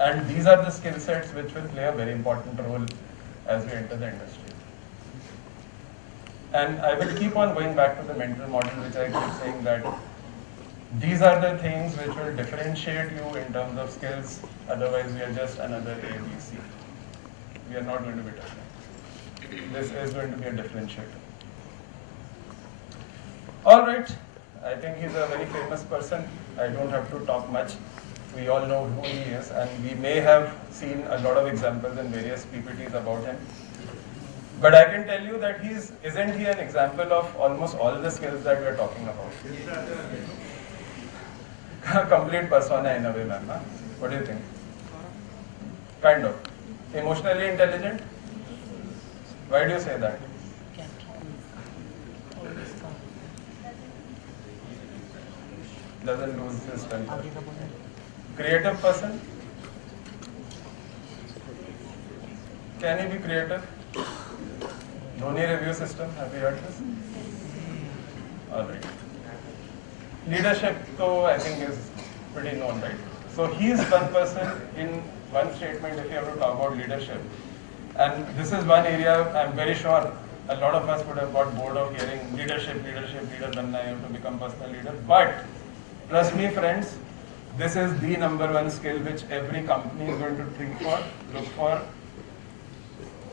And these are the skill sets which will play a very important role as we enter the industry. And I will keep on going back to the mental model, which I keep saying that these are the things which will differentiate you in terms of skills. Otherwise, we are just another A, B, C. We are not going to be different. This is going to be a differentiator. All right. I think he's a very famous person. I don't have to talk much. We all know who he is, and we may have seen a lot of examples in various PPTs about him. But I can tell you that isn't he an example of almost all the skills that we are talking about? Complete persona in a way, ma'am. Huh? What do you think? Kind of. Emotionally intelligent? Why do you say that? Doesn't lose his temper. Creative person? Can he be creative? Dhoni review system, have you heard this? Alright. Leadership, though, I think is pretty known, right? So he is one person in one statement if you have to talk about leadership. And this is one area I'm very sure a lot of us would have got bored of hearing leader banna, you have to become personal leader. But trust me, friends, this is the #1 skill which every company is going to look for.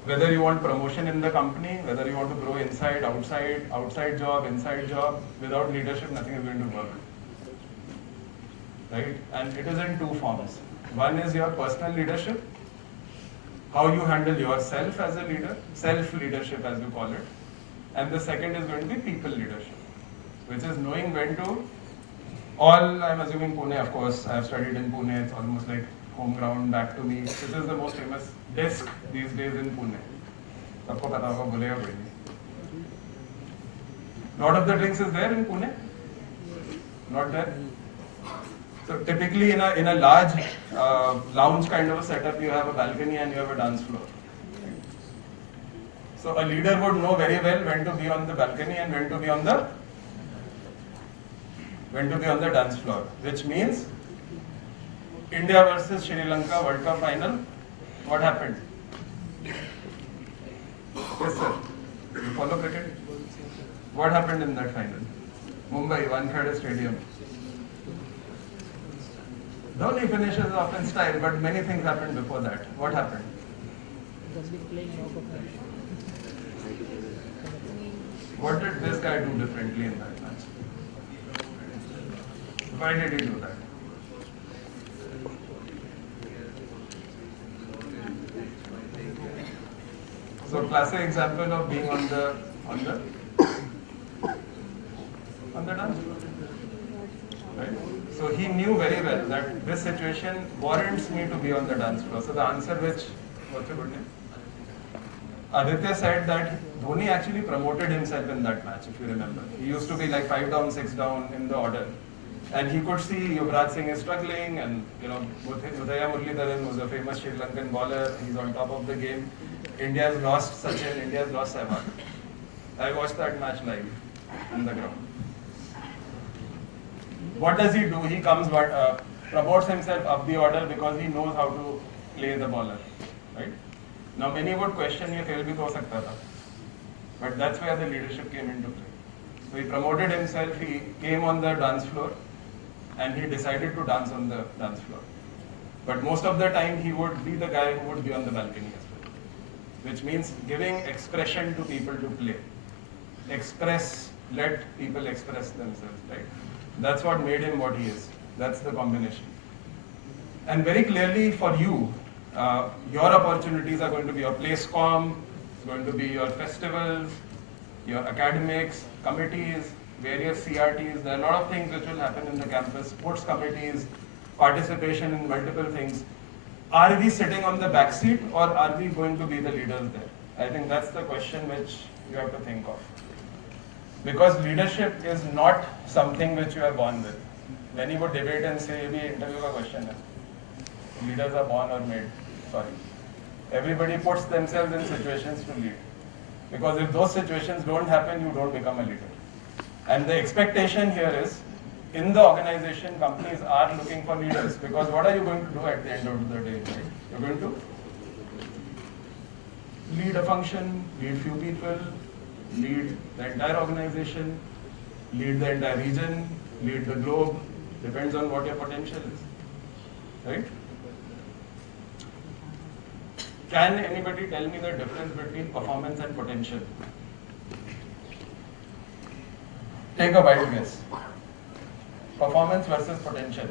Whether you want promotion in the company, whether you want to grow inside, outside job, inside job, without leadership, nothing is going to work. Right? And it is in two forms. One is your personal leadership, how you handle yourself as a leader, self-leadership as you call it. And the second is going to be people leadership, which is knowing when to, I'm assuming Pune, of course, I have studied in Pune, it's almost like home ground back to me. This is the most famous desk these days in Pune. Sabko pata hoga, bolega koi nahi. Lot of the drinks is there in Pune? Not there? So typically in a large lounge kind of a setup, you have a balcony and you have a dance floor. So a leader would know very well when to be on the balcony and when to be on the dance floor, which means India versus Sri Lanka World Cup final, what happened? Yes, sir. You follow cricket? What happened in that final? Mumbai, Wankhede Stadium. Dhoni finishes off in style, but many things happened before that. What happened? What did this guy do differently in that match? Why did he do that? So classic example of being on the dance floor, right? So he knew very well that this situation warrants me to be on the dance floor. So the answer what's your good name? Aditya said that Dhoni actually promoted himself in that match, if you remember. He used to be like 5 down, 6 down in the order. And he could see Yuvraj Singh is struggling, and Atulaya Goswami was a famous Sri Lankan bowler. He's on top of the game. India has lost Sachin, India has lost Sehwag. I watched that match live on the ground. What does he do? He comes, promotes himself up the order because he knows how to play the bowler, right? Now many would question ye fail bhi to ho sakta tha, but that's where the leadership came into play. So he promoted himself, he came on the dance floor, and he decided to dance on the dance floor. But most of the time he would be the guy who would be on the balcony as well, which means giving expression to people to play. Let people express themselves, right? That's what made him what he is. That's the combination. And very clearly for you, your opportunities are going to be your PlaceCom, it's going to be your festivals, your academics, committees, various CRTs. There are a lot of things which will happen in the campus, sports committees, participation in multiple things. Are we sitting on the back seat or are we going to be the leaders there? I think that's the question which you have to think of. Because leadership is not something which you are born with. Many would debate and say, "Ye interview ka question hai. Leaders are born or made." Sorry. Everybody puts themselves in situations to lead. Because if those situations don't happen, you don't become a leader. And the expectation here is, in the organization, companies are looking for leaders. Because what are you going to do at the end of the day? Right? You're going to lead a function, lead few people, lead the entire organization, lead the entire region, lead the globe, depends on what your potential is, right? Can anybody tell me the difference between performance and potential? Take a wild guess. Performance versus potential.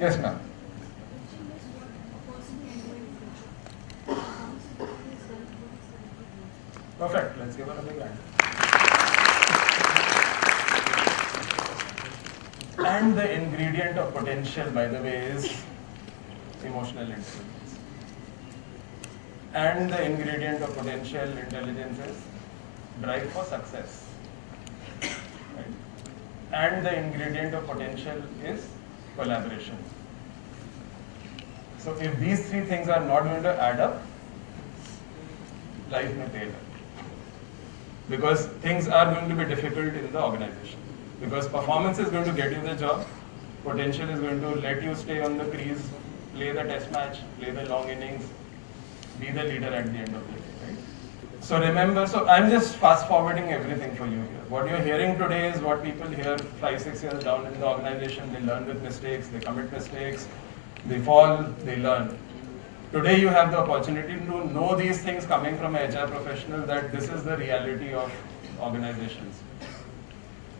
Yes, ma'am. Perfect. Let's give her a big hand. And the ingredient of potential, by the way, is emotional intelligence. And the ingredient of potential intelligence is drive for success. Right? And the ingredient of potential is collaboration. So if these three things are not going to add up, life may fail. Because things are going to be difficult in the organization. Because performance is going to get you the job, potential is going to let you stay on the crease, play the test match, play the long innings, be the leader at the end of the day, right? So remember, so I'm just fast forwarding everything for you here. What you're hearing today is what people hear 5-6 years down in the organization. They learn with mistakes, they commit mistakes, they fall, they learn. Today you have the opportunity to know these things coming from an HR professional, that this is the reality of organizations.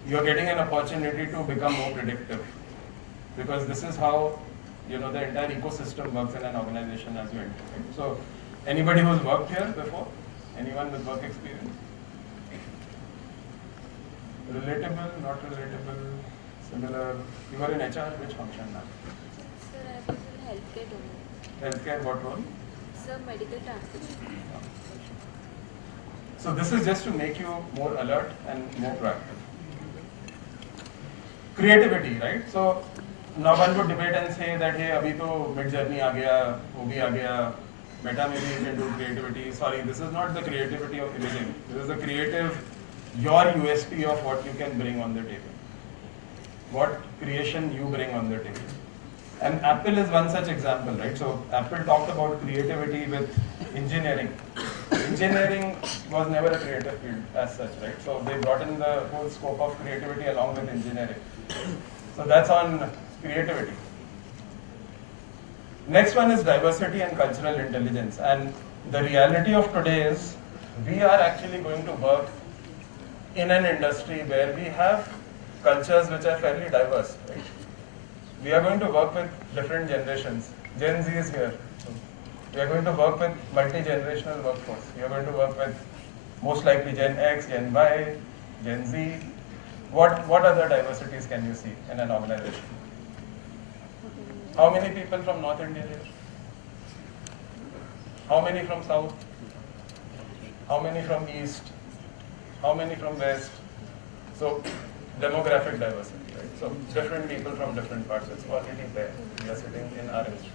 You're getting an opportunity to become more predictive, because this is how the entire ecosystem works in an organization as you enter. Right? So anybody who's worked here before? Anyone with work experience? Relatable, not relatable, similar? You were in HR, which function now? Sir, I was in healthcare domain. Healthcare, what role? Sir, medical transportation. So this is just to make you more alert and more proactive. Creativity, right? So now one would debate and say that, hey, abhi to mid journey aa gaya, wo bhi aa gaya, meta maybe you can do creativity. Sorry, this is not the creativity of imaging. This is the creative, your USP of what you can bring on the table. What creation you bring on the table. And Apple is one such example, right? So Apple talked about creativity with engineering. Engineering was never a creative field as such, right? So they brought in the whole scope of creativity along with engineering. So that's on creativity. Next one is diversity and cultural intelligence. And the reality of today is we are actually going to work in an industry where we have cultures which are fairly diverse, right? We are going to work with different generations. Gen Z is here. We are going to work with multi-generational workforce. We are going to work with most likely Gen X, Gen Y, Gen Z. What other diversities can you see in an organization? How many people from North India here? How many from South? How many from East? How many from West? So demographic diversity, right? So different people from different parts. It's already there. We are sitting in our industry.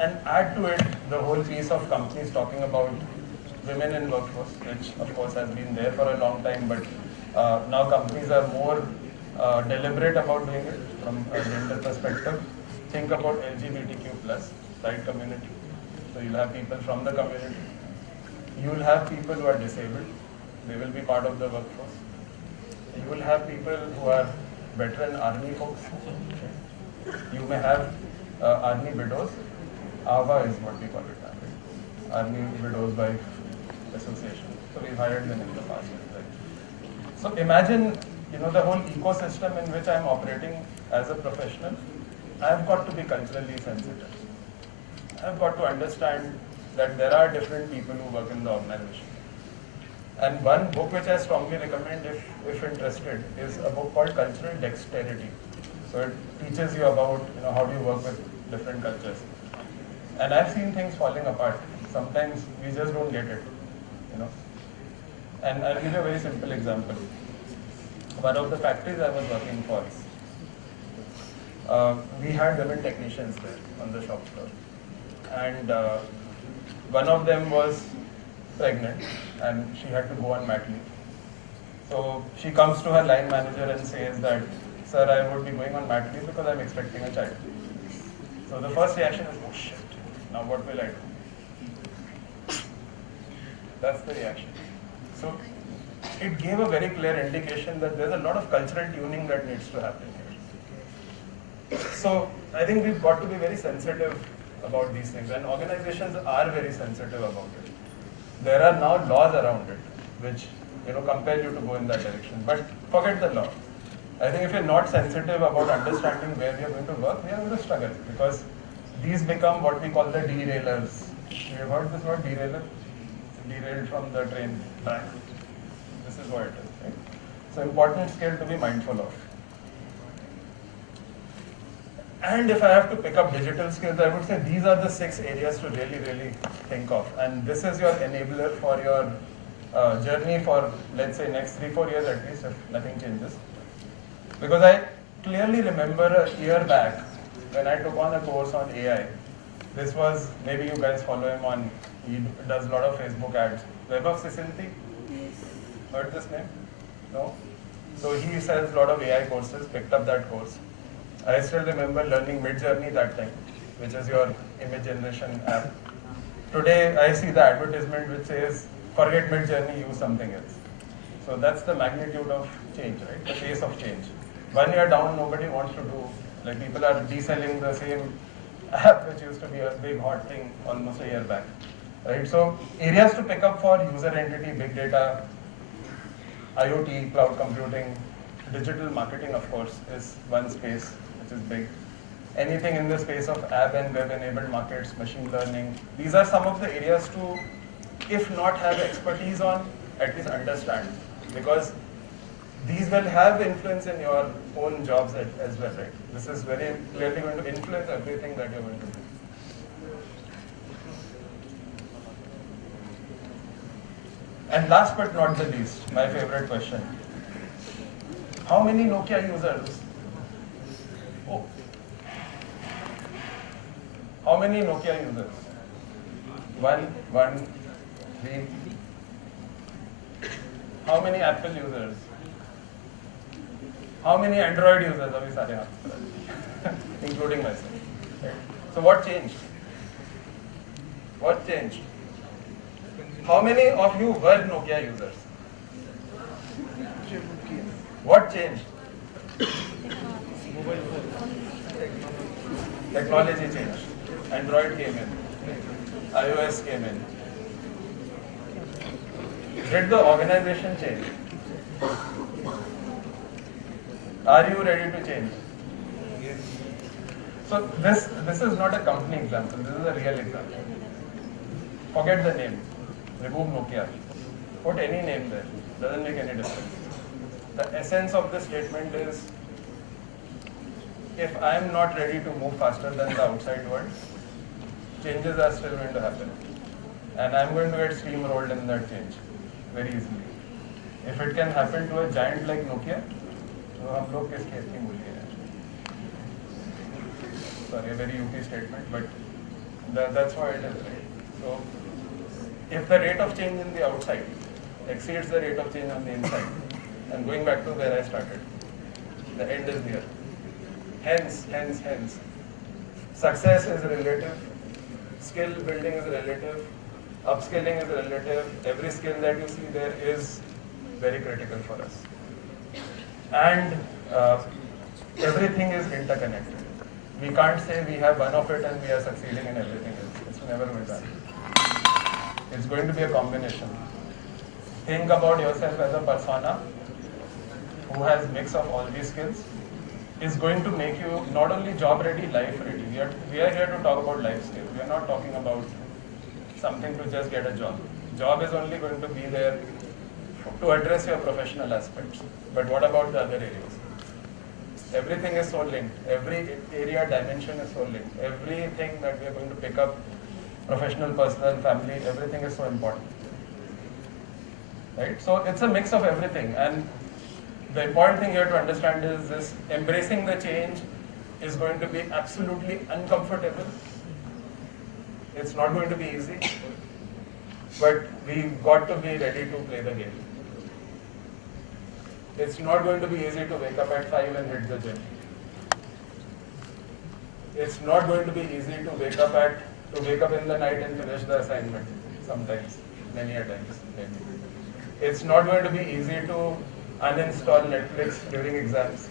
And add to it the whole piece of companies talking about women in workforce, which of course has been there for a long time, but now companies are more deliberate about doing it from a gender perspective. Think about LGBTQ+, right, community. So you'll have people from the community. You'll have people who are disabled. They will be part of the workforce. You will have people who are veteran army folks. You may have army widows. AVA is what we call it now, right? Army Widows Wife Association. So we've hired them in the past. Right? So imagine, the whole ecosystem in which I'm operating as a professional. I've got to be culturally sensitive. I've got to understand that there are different people who work in the organization. And one book which I strongly recommend if interested is a book called Cultural Dexterity. So it teaches you about how do you work with different cultures. And I've seen things falling apart. Sometimes we just don't get it, And I'll give you a very simple example. One of the factories I was working for, we had women technicians there on the shop floor. And one of them was pregnant and she had to go on mat leave. So she comes to her line manager and says that, sir, I would be going on mat leave because I'm expecting a child. So the first reaction is, oh shit, Now what will I do? That's the reaction. So it gave a very clear indication that there's a lot of cultural tuning that needs to happen here. So I think we've got to be very sensitive about these things, and organizations are very sensitive about it. There are now laws around it which compel you to go in that direction. But forget the law. I think if you're not sensitive about understanding where we are going to work, we are going to struggle, because these become what we call the derailers. You have heard this word, derailer? Derailed from the train track. This is what it is, right? So important skill to be mindful of. And if I have to pick up digital skills, I would say these are the 6 areas to really think of. And this is your enabler for your journey for, let's say, next 3-4 years at least, if nothing changes. Because I clearly remember a year back when I took on a course on AI. This was, maybe you guys follow him on, he does a lot of Facebook ads. Web of Sisinthi? Yes. Heard this name? No? So he sells a lot of AI courses, picked up that course. I still remember learning Midjourney that time, which is your image generation app. Today I see the advertisement which says, forget Midjourney, use something else. So that's the magnitude of change, right? The pace of change. 1 year down, nobody wants to do, like people are deselling the same app which used to be a big hot thing almost a year back, right? So areas to pick up for user entity, big data, IoT, cloud computing, digital marketing, of course, is one space which is big. Anything in the space of app and web enabled markets, machine learning, these are some of the areas to, if not have expertise on, at least understand, because these will have influence in your own jobs as well, right? This is very clearly going to influence everything that you're going to do. And last but not the least, my favorite question. How many Nokia users? Oh. How many Nokia users? 1, 3. How many Apple users? How many Android users? Abhi sare haath, including myself. Right? So what changed? What changed? How many of you were Nokia users? What changed? Technology changed. Android came in. iOS came in. Did the organization change? Are you ready to change? Yes. So this is not a company example. This is a real example. Forget the name. Remove Nokia. Put any name there. Doesn't make any difference. The essence of the statement is, if I am not ready to move faster than the outside world, changes are still going to happen. And I'm going to get steamrolled in that change very easily. If it can happen to a giant like Nokia, तो हम लोग किस case की मूल्य है? Sorry, a very UP statement, but that's why it is, right? So, if the rate of change in the outside exceeds the rate of change on the inside, and going back to where I started, the end is near. Hence, success is relative, skill building is relative, upskilling is relative. Every skill that you see there is very critical for us. And everything is interconnected. We can't say we have one of it and we are succeeding in everything else. It's never going to happen. It's going to be a combination. Think about yourself as a persona who has mix of all these skills. Is going to make you not only job ready, life ready. We are here to talk about life skills. We are not talking about something to just get a job. Job is only going to be there to address your professional aspects. But what about the other areas? Everything is so linked. Every area dimension is so linked. Everything that we are going to pick up, professional, personal, family, everything is so important. Right? So it's a mix of everything. And the important thing here to understand is this: embracing the change is going to be absolutely uncomfortable. It's not going to be easy. But we've got to be ready to play the game. It's not going to be easy to wake up at 5 and hit the gym. It's not going to be easy to wake up at to wake up in the night and finish the assignment sometimes, many a times. Maybe. It's not going to be easy to uninstall Netflix during exams.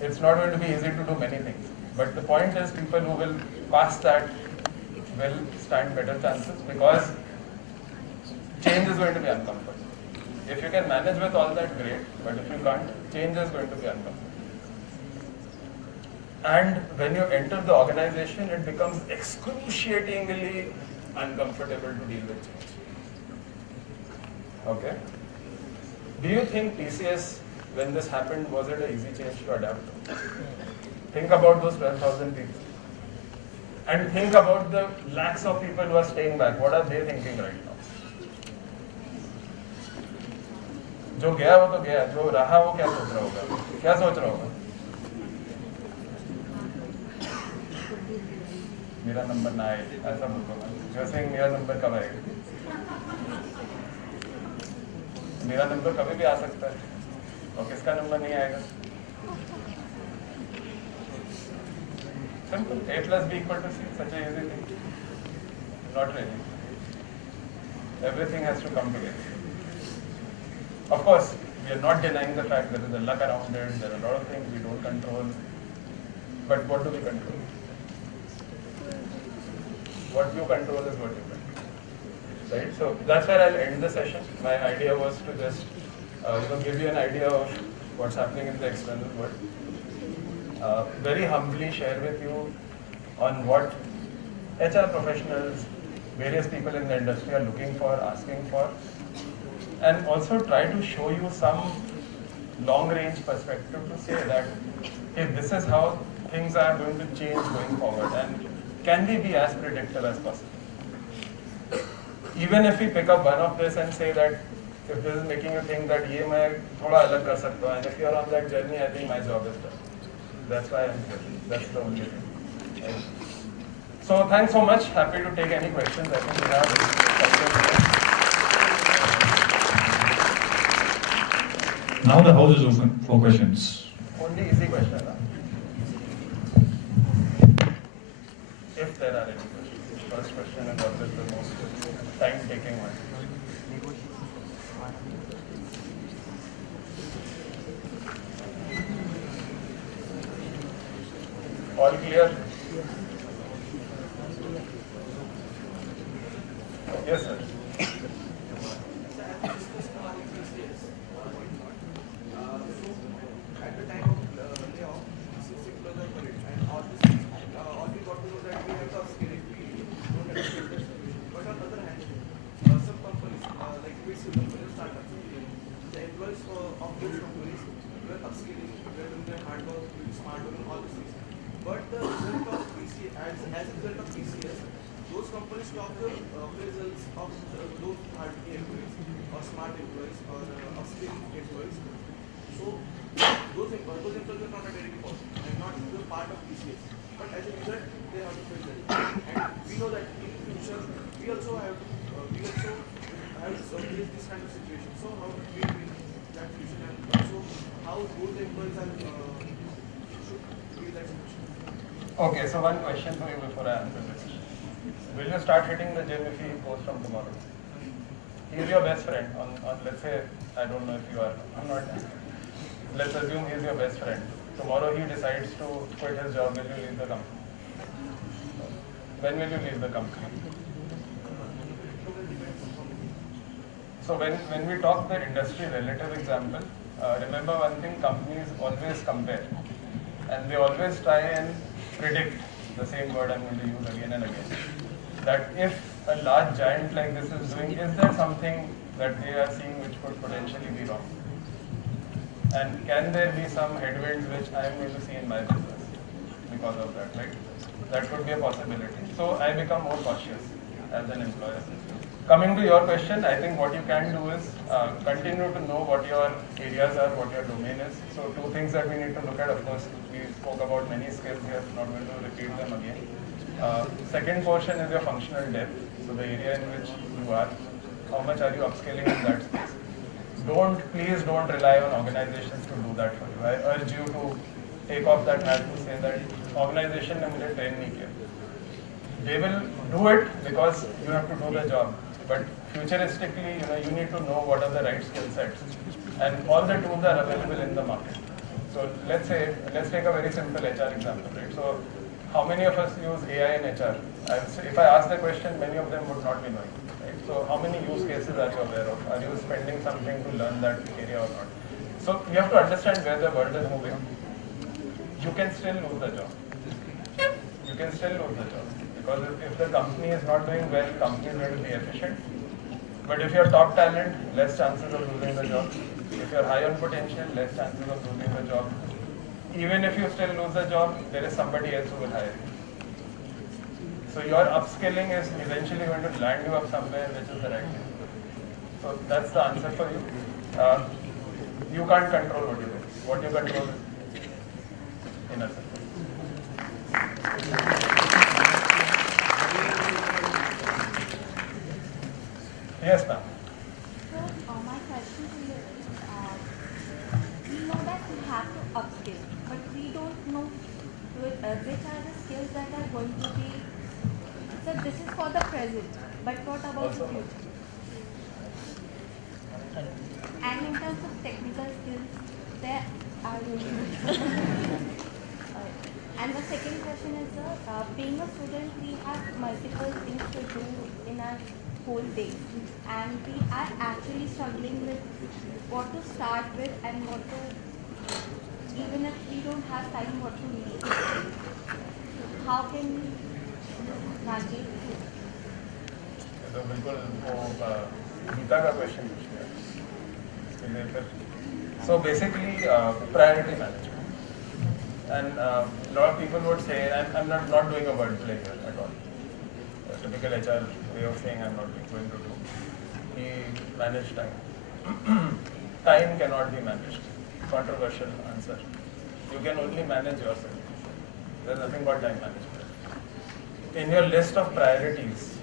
It's not going to be easy to do many things. But the point is, people who will pass that will stand better chances, because change is going to be uncomfortable. If you can manage with all that, great. But if you can't, change is going to be uncomfortable. And when you enter the organization, it becomes excruciatingly uncomfortable to deal with change. Okay? Do you think TCS, when this happened, was it an easy change to adapt to? Think about those 12,000 people. And think about the lakhs of people who are staying back. What are they thinking right now? जो गया वो तो गया, जो रहा वो क्या सोच रहा होगा? क्या सोच रहा होगा? मेरा नंबर ना आए, ऐसा बोलूँगा। You're saying मेरा नंबर कब आएगा? मेरा नंबर कभी भी आ सकता है, और किसका नंबर नहीं आएगा? Simple. A plus B equal to C. Such a easy thing. Not really. Everything has to come together. Of course, we are not denying the fact that there is a luck around it. There are a lot of things we don't control. But what do we control? What you control is what you control. Right? So that's where I'll end the session. My idea was to just give you an idea of what's happening in the external world. Very humbly share with you on what HR professionals, various people in the industry are looking for, asking for, and also try to show you some long-range perspective to say that if this is how things are going to change going forward, and can we be as predictive as possible? Even if we pick up one of this and say that if this is making you think that ये मैं थोड़ा अलग कर सकता हूँ, and if you are on that journey, I think my job is done. That's why I'm here. That's the only thing. Right? So thanks so much. Happy to take any questions. I think we have. Now the house is open for questions. Only easy question. Huh? If there are any questions. First question is always the most time-taking one. All clear? Yes, sir. At the time of layoff, CC closure for it, and all this, all we got to know that we have to upskill it, we don't have to skill it. But on the other hand, some companies, like PC companies, startups, the employees of those companies were upskilling, were doing their hard work, doing smart work, and all these things. But the result of PC, as a result of PCS, those companies stop the results of those hardworking employees, or smart employees, or upskilling employees. So those employees are not directly possible and not the part of PCS. But as a result, they have to face that. And we know that in future we also have to face this kind of situation. So how do we deal with that situation, and also how those employees are should deal with that situation? Okay, so one question for you before I answer this. Will you start hitting the gym if he goes from tomorrow? He is your best friend. On let's say, I don't know if you are. I'm not. Let's assume he is your best friend. Tomorrow he decides to quit his job. Will you leave the company? When will you leave the company? So when we talk the industry relative example, remember one thing: companies always compare, and they always try and predict the same word I'm going to use again and again. That if a large giant like this is doing, is there something that they are seeing which could potentially be wrong? And can there be some headwinds which I am going to see in my business because of that, right? That could be a possibility. So I become more cautious as an employer. Coming to your question, I think what you can do is continue to know what your areas are, what your domain is. So two things that we need to look at, of course, we spoke about many skills here, not going to repeat them again. Second portion is your functional depth, so the area in which you are, how much are you upscaling in that space. Please don't rely on organizations to do that for you. I urge you to take off that hat to say that organization ने मुझे train नहीं किया. They will do it because you have to do the job. But futuristically, you need to know what are the right skill sets, and all the tools are available in the market. So let's take a very simple HR example, right? So how many of us use AI in HR? If I ask the question, many of them would not be knowing, right? So how many use cases are you aware of? Are you spending something to learn that area or not? So you have to understand where the world is moving. You can still lose the job. You can still lose the job. Because if the company is not doing well, company is going to be efficient. But if you're top talent, less chances of losing the job. If you're high on potential, less chances of losing the job. Even if you still lose the job, there is somebody else who will hire you. So your upskilling is eventually going to land you up somewhere which is the right thing. So that's the answer for you. You can't control what you do. What you control is inner circle. Yes, ma'am. So, my question to you is, we know that we have to upskill, but we don't know which are the skills that are going to be. So, this is for the present, but what about the future? And in terms of technical skills, there are and the second question is, being a student, we have multiple things to do in our whole day, and we are actually struggling with what to start with and what to, even if we don't have time, what to leave. How can we navigate through? तो बिल्कुल वो गीता का question पूछा. So basically, priority management. And a lot of people would say, and I'm not doing a wordplay here at all. A typical HR way of saying I'm not going to do. We manage time. Time cannot be managed. Controversial answer. You can only manage yourself. There's nothing but time management. In your list of priorities,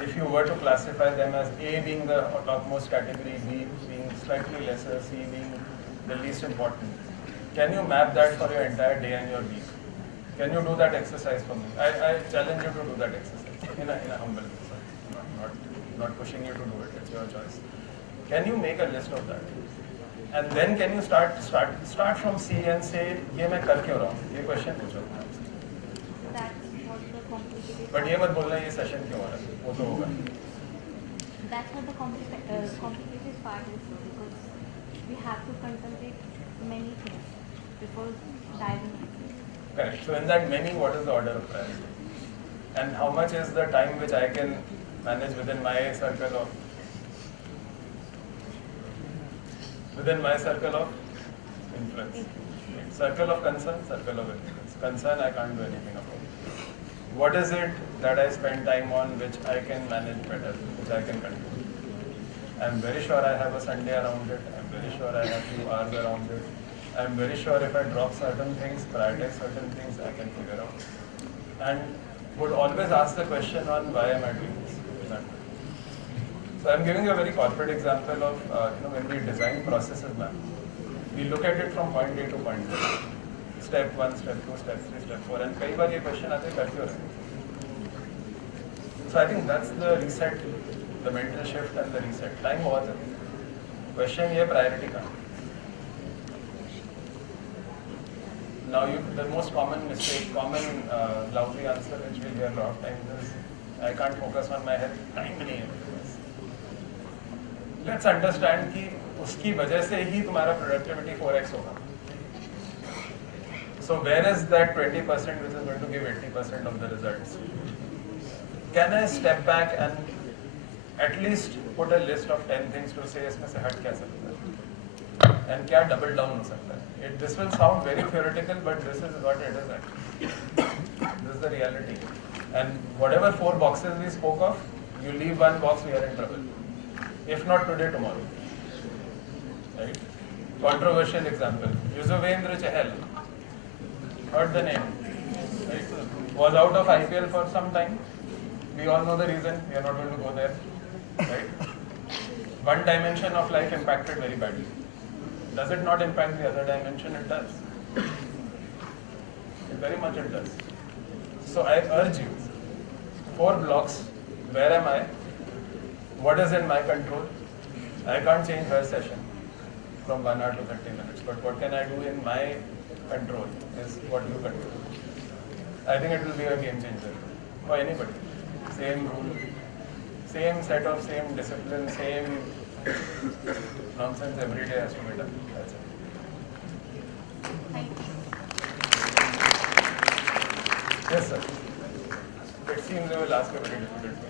if you were to classify them as A being the topmost category, B being slightly lesser, C being the least important, can you map that for your entire day and your week? Can you do that exercise for me? I challenge you to do that exercise in a humble way. Not pushing you to do it. It's your choice. Can you make a list of that? And then can you start from C and say, ये मैं कर क्यों रहा हूँ? ये question पूछो. But ये मत बोलना ये session क्यों हो रहा है? वो तो होगा. That's what the complicated part is, because we have to contemplate many things before diving into it. Correct. So in that many, what is the order of priority? And how much is the time which I can manage within my circle of influence? Circle of concern, circle of influence. Concern I can't do anything about. What is it that I spend time on which I can manage better, which I can control? I'm very sure I have a Sunday around it. I'm very sure I have few hours around it. I'm very sure if I drop certain things, prioritize certain things, I can figure out. And would always ask the question on why am I doing this? So I'm giving you a very corporate example of when we design processes, we look at it from point A to point B. Step 1, step 2, step 3, step 4, and कई बार ये question आते हैं कर क्यों रहे? So I think that's the reset, the mental shift and the reset. Time बहुत है. Question ये priority का. Now the most common mistake, lousy answer which we'll hear a lot of times is, I can't focus on my health. Time नहीं है. Let's understand कि उसकी वजह से ही तुम्हारा productivity 4x होगा. So where is that 20% which is going to give 80% of the results? Can I step back and at least put a list of 10 things to say इसमें से हट क्या सकता है? And क्या double down हो सकता है? This will sound very theoretical, but this is what it is actually. This is the reality. And whatever 4 boxes we spoke of, you leave one box, we are in trouble. If not today, tomorrow. Right? Controversial example. Yuzvendra Chahal. Heard the name. Right? Was out of IPL for some time. We all know the reason. We are not going to go there. Right? One dimension of life impacted very badly. Does it not impact the other dimension? It does. Very much it does. So I urge you, 4 blocks, where am I? What is in my control? I can't change her session from 1 hour to 30 minutes, but what can I do in my control is what you control. I think it will be a game changer for anybody. Same rule, same set of same discipline, same nonsense every day has to be done. That's it. Yes, sir. It seems I will ask a very difficult question.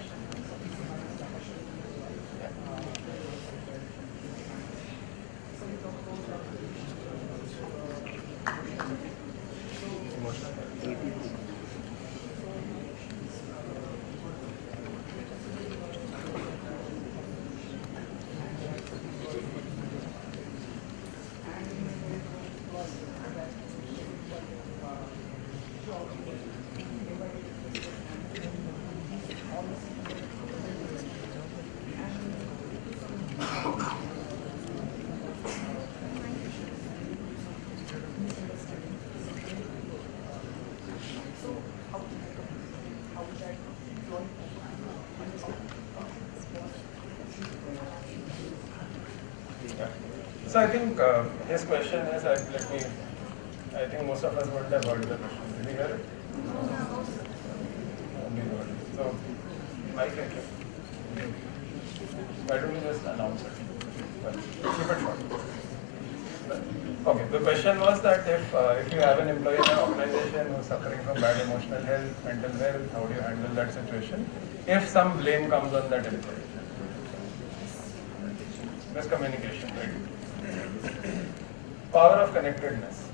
So I think his question is, I think most of us wouldn't have heard the question. Did you hear it? Only heard it. So, Mike, why don't we just announce it? Well, keep it short. Okay, the question was that if you have an employee in an organization who's suffering from bad emotional health, mental health, how do you handle that situation if some blame comes on that employee? Miscommunication, right? Power of connectedness.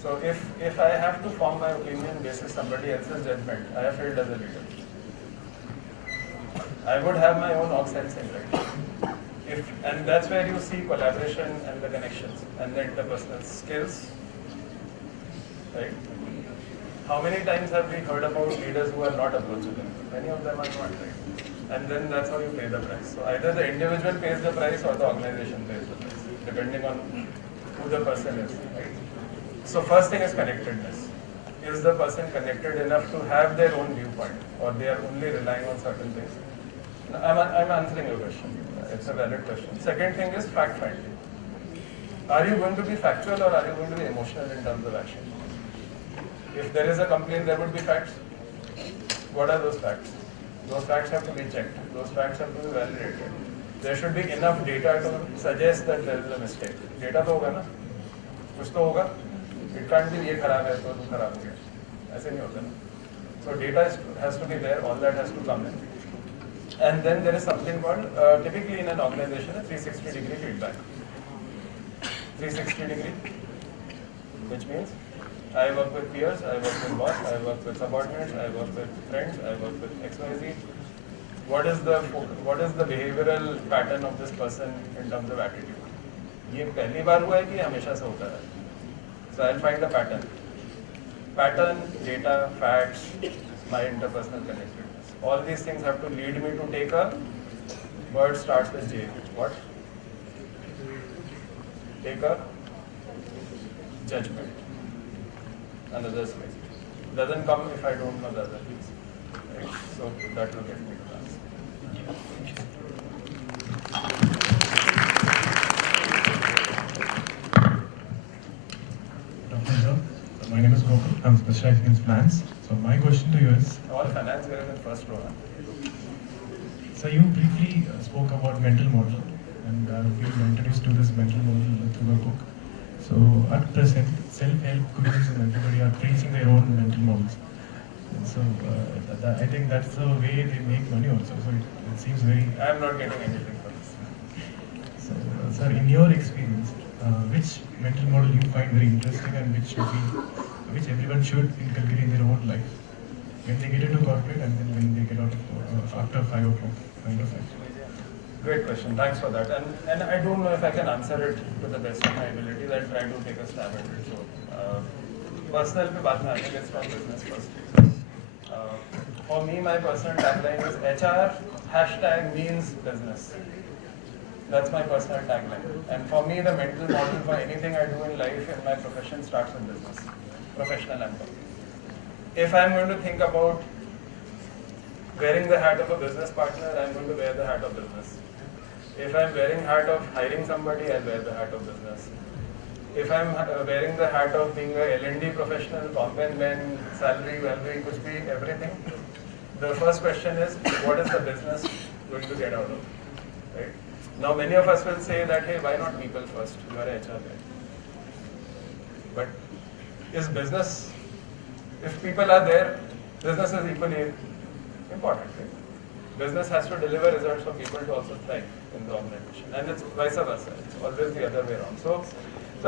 So if I have to form my opinion based on somebody else's judgment, I have failed as a leader. I would have my own org sensing, right? And that's where you see collaboration and the connections and the interpersonal skills, right? How many times have we heard about leaders who are not approachable? Many of them are not, right? And then that's how you pay the price. So either the individual pays the price or the organization pays the price, depending on who the person is, right? So first thing is connectedness. Is the person connected enough to have their own viewpoint, or they are only relying on certain things? I'm answering your question. It's a valid question. Second thing is fact finding. Are you going to be factual or are you going to be emotional in terms of action? If there is a complaint, there would be facts. What are those facts? Those facts have to be checked. Those facts have to be validated. There should be enough data to suggest that there is a mistake. Data तो होगा ना? कुछ तो होगा. It can't be ये खराब है तो खराब हो गया. ऐसे नहीं होता ना. So data has to be there. All that has to come in. And then there is something called, typically in an organization, a 360-degree feedback. 360-degree, which means I work with peers, I work with boss, I work with subordinates, I work with friends, I work with XYZ. What is the behavioral pattern of this person in terms of attitude? ये पहली बार हुआ है कि हमेशा से होता है? So I'll find the pattern. Pattern, data, facts, my interpersonal connectivity. All these things have to lead me to take a word starts with J. What? Take a judgment. Another space. Doesn't come if I don't know the other things. Right? So that will get me to answer. My name is Gokul. I'm specializing in finance. So my question to you is... All finance guys in first row. So you briefly spoke about mental model and we were introduced to this mental model through a book. So at present, self-help gurus and everybody are creating their own mental models. And so I think that's the way they make money also. So it seems very... I'm not getting anything from this. So sir, in your experience, which mental model you find very interesting and which everyone should inculcate in their own life when they get into corporate and then when they get out of after 5 o'clock kind of thing? Great question. Thanks for that. And I don't know if I can answer it to the best of my abilities. I'll try to take a stab at it. So personal पे बात में आएंगे. Let's talk business first. For me, my personal tagline is HR #means business. That's my personal tagline. And for me, the mental model for anything I do in life in my profession starts with business. Professional I'm talking. If I'm going to think about wearing the hat of a business partner, I'm going to wear the hat of business. If I'm wearing hat of hiring somebody, I'll wear the hat of business. If I'm wearing the hat of being a L&D professional, compen men, salary, well-being, kuch bhi, everything, the first question is, what is the business going to get out of? Right? Now, many of us will say that, hey, why not people first? You are a HR guy. But is business, if people are there, business is equally important. Right? Business has to deliver results for people to also thrive in the organization. And it's vice versa. It's always the other way around. So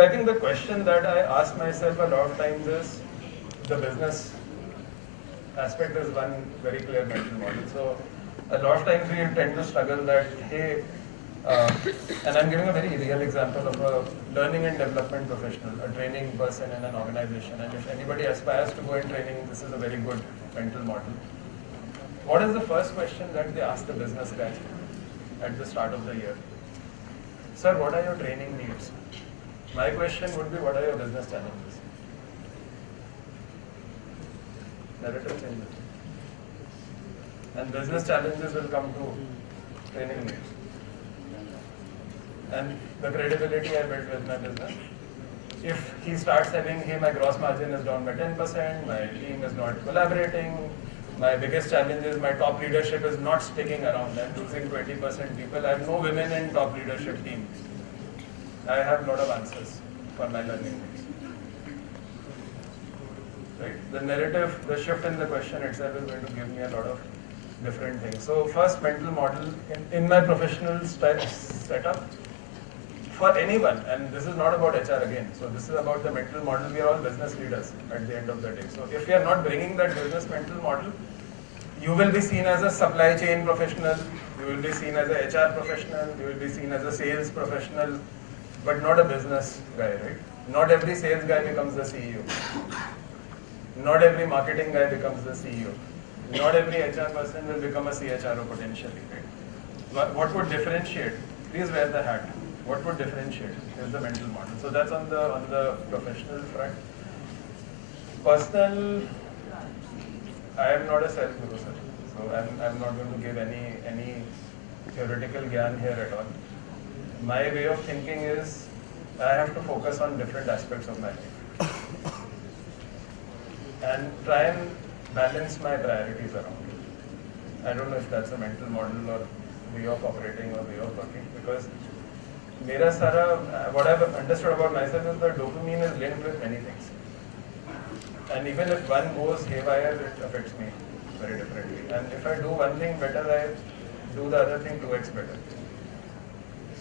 I think the question that I ask myself a lot of times is, the business aspect is one very clear mental model. So a lot of times we tend to struggle that, hey, and I'm giving a very real example of a learning and development professional, a training person in an organization. And if anybody aspires to go in training, this is a very good mental model. What is the first question that they ask the business guy at the start of the year? Sir, what are your training needs? My question would be, what are your business challenges? Narrative changes. And business challenges will come to training needs. And the credibility I built with my business. If he starts saying, hey, my gross margin is down by 10%, my team is not collaborating, my biggest challenge is my top leadership is not sticking around, I'm losing 20% people, I have no women in top leadership team. I have a lot of answers for my learning needs. Right? The narrative, the shift in the question itself is going to give me a lot of different things. So first mental model in my professional setup, for anyone, and this is not about HR again, so this is about the mental model. We are all business leaders at the end of the day. So if we are not bringing that business mental model, you will be seen as a supply chain professional, you will be seen as a HR professional, you will be seen as a sales professional, but not a business guy, right? Not every sales guy becomes the CEO. Not every marketing guy becomes the CEO. Not every HR person will become a CHRO potentially, right? What would differentiate? Please wear the hat. What would differentiate is the mental model. So that's on the professional front. Personal, I am not a sales guru, sir. So I'm not going to give any theoretical gyan here at all. My way of thinking is I have to focus on different aspects of my life and try and balance my priorities around it. I don't know if that's a mental model or way of operating or way of working, because what I've understood about myself is that dopamine is linked with many things. And even if one goes haywire, it affects me very differently. And if I do one thing better, I do the other thing 2x better.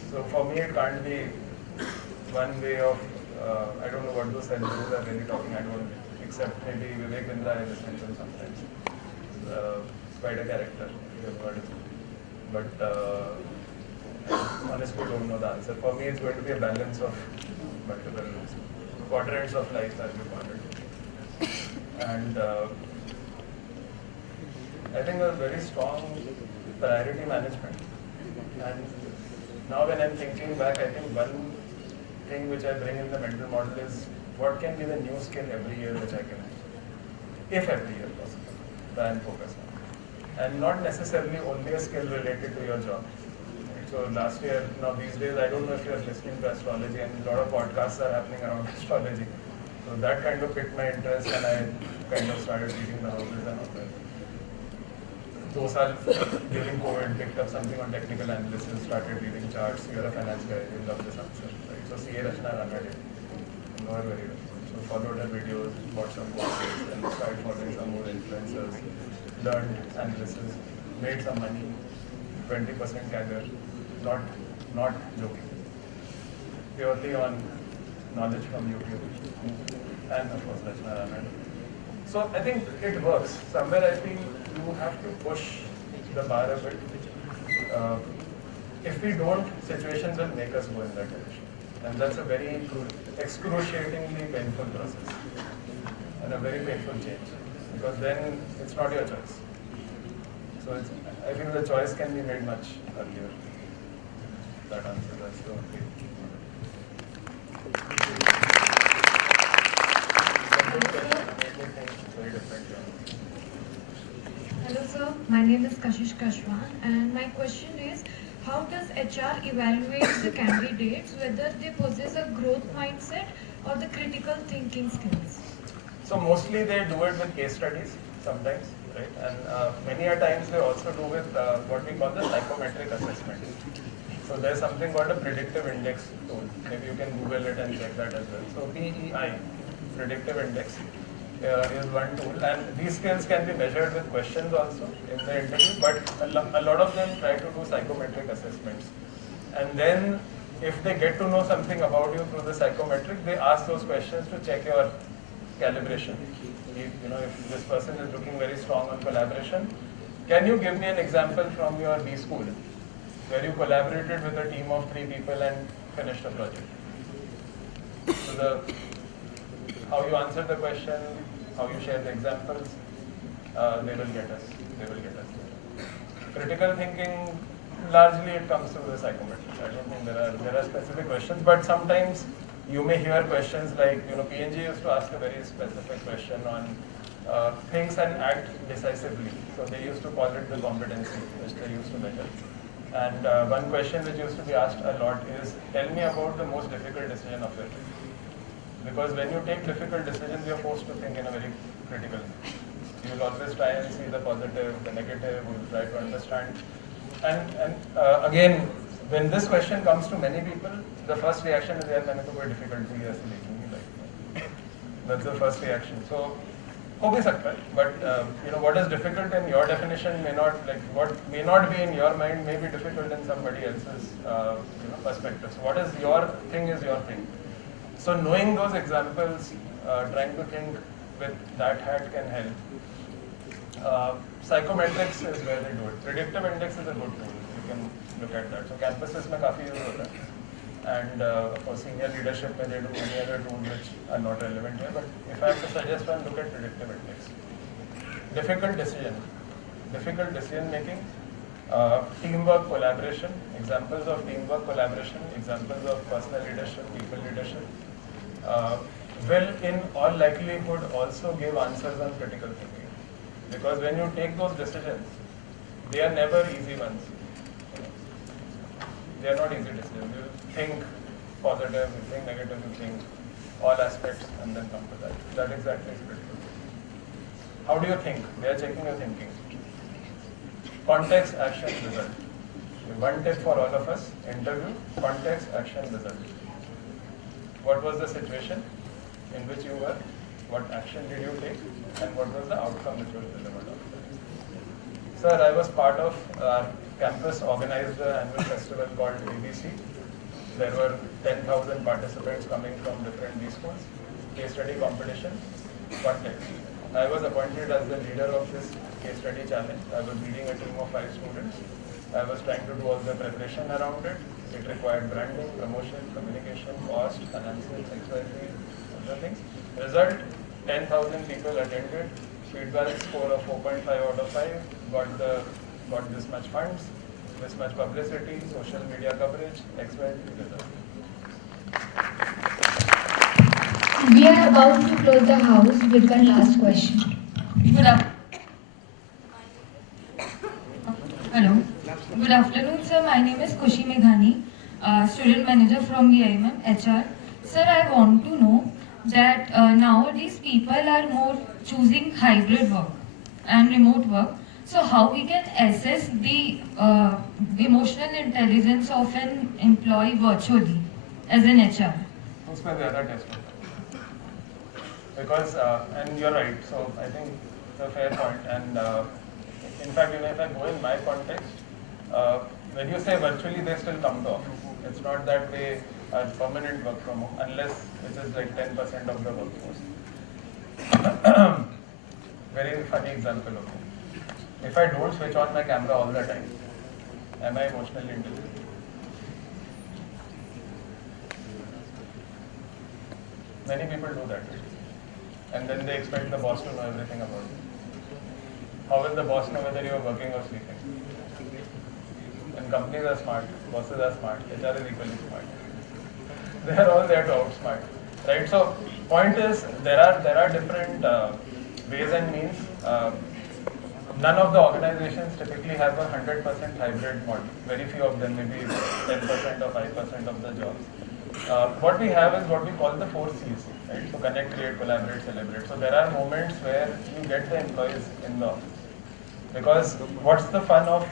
So for me, it can't be one way of, I don't know what those self-gurus are really talking, I don't, except maybe Vivek Vindra I listen to sometimes. Quite a character, if you've heard of it. But honestly don't know the answer. For me, it's going to be a balance of multiple quadrants of life, as we call it. And I think a very strong priority management. And now when I'm thinking back, I think one thing which I bring in the mental model is what can be the new skill every year which I can achieve, if every year possible, try and focus on. And not necessarily only a skill related to your job. So last year, now these days, I don't know if you're listening to astrology, and a lot of podcasts are happening around astrology. So that kind of piqued my interest, and I kind of started reading the houses and all that. Those are during COVID, picked up something on technical analysis, started reading charts. You're a finance guy, you love this answer, right? So CA Rachna Rana did. Know her very well. So followed her videos, bought some courses, and started following some more influencers, learned analysis, made some money, 20% CAGR. Not joking. Purely on knowledge from YouTube and of course Rachna Rana. So I think it works. Somewhere I feel you have to push the bar a bit. If we don't, situations will make us go in that direction. And that's a very excruciatingly painful process and a very painful change, because then it's not your choice. So I feel the choice can be made much earlier. that answers. That's the only. Very different. Hello sir, my name is Kashish Kashwan and my question is, how does HR evaluate the candidates whether they possess a growth mindset or the critical thinking skills? So mostly they do it with case studies sometimes, right? And many a times they also do with what we call the psychometric assessment. So there's something called a predictive index tool. Maybe you can Google it and check that as well. So PEI, predictive index, is one tool, and these skills can be measured with questions also in the interview, but a lot of them try to do psychometric assessments. And then if they get to know something about you through the psychometric, they ask those questions to check your calibration. If this person is looking very strong on collaboration, can you give me an example from your B school where you collaborated with a team of 3 people and finished a project? So how you answer the question, how you share the examples, they will get us. Critical thinking, largely it comes through the psychometric. I don't think there are specific questions, but sometimes you may hear questions like, PNG used to ask a very specific question on things and act decisively. So they used to call it the competency, which they used to measure. And one question which used to be asked a lot is, tell me about the most difficult decision of your life. Because when you take difficult decisions, you're forced to think in a very critical way. You will always try and see the positive, the negative, you will try to understand. And again, when this question comes to many people, the first reaction is, yaar, maine to koi difficulty aise dekhi nahi like. That's the first reaction. So, ho bhi sakta hai, but what is difficult in your definition may not, what may not be in your mind may be difficult in somebody else's perspective. So what is your thing is your thing. So knowing those examples, trying to think with that hat can help. Psychometrics is where they do it. Predictive index is a good tool. You can look at that. So campuses mein काफी use होता है. And for senior leadership they do many other tools which are not relevant here. But if I have to suggest one, look at predictive index. Difficult decision making, teamwork, collaboration, examples of teamwork, collaboration, examples of personal leadership, people leadership, will in all likelihood also give answers on critical thinking. Because when you take those decisions, they are never easy ones. They are not easy decisions. You think positive, you think negative, you think all aspects and then come to that. That exactly is critical. How do you think? They are checking your thinking. Context, action, result. One tip for all of us, interview, context, action, result. What was the situation in which you were? What action did you take? And what was the outcome which was delivered after? Sir, I was part of our campus organized an annual festival called ABC. There were 10,000 participants coming from different B schools. Case study competition, context. I was appointed as the leader of this case study challenge. I was leading a team of 5 students. I was trying to do all the preparation around it. It required branding, promotion, communication, cost, financial, XYZ, other things. Result, 10,000 people attended. Feedback score of 4.5 out of 5. Got this much funds, this much publicity, social media coverage, XYZ result. We are about to close the house with one last question. Hello. Good afternoon, sir. My name is Kushi Meghani, student manager from VIMM HR. Sir, I want to know that nowadays people are more choosing hybrid work and remote work. So how we can assess the emotional intelligence of an employee virtually as an HR? उसमें ज़्यादा test होता है. Because and you're right. So I think it's a fair point. And in fact, if I go in my context, when you say virtually, they still come to office. It's not that they are permanent work from home, unless it is like 10% of the workforce. Very funny example of it. If I don't switch on my camera all the time, am I emotionally intelligent? Many people do that. And then they expect the boss to know everything about it. How will the boss know whether you are working or sleeping? And companies are smart. bosses are smart, HR is equally smart. They are all there to outsmart, right? So point is there are different ways and means. None of the organizations typically have a 100% hybrid model. Very few of them, maybe 10% or 5% of the jobs. What we have is what we call the 4 Cs, right? So connect, create, collaborate, celebrate. So there are moments where you get the employees in the office. Because what's the fun of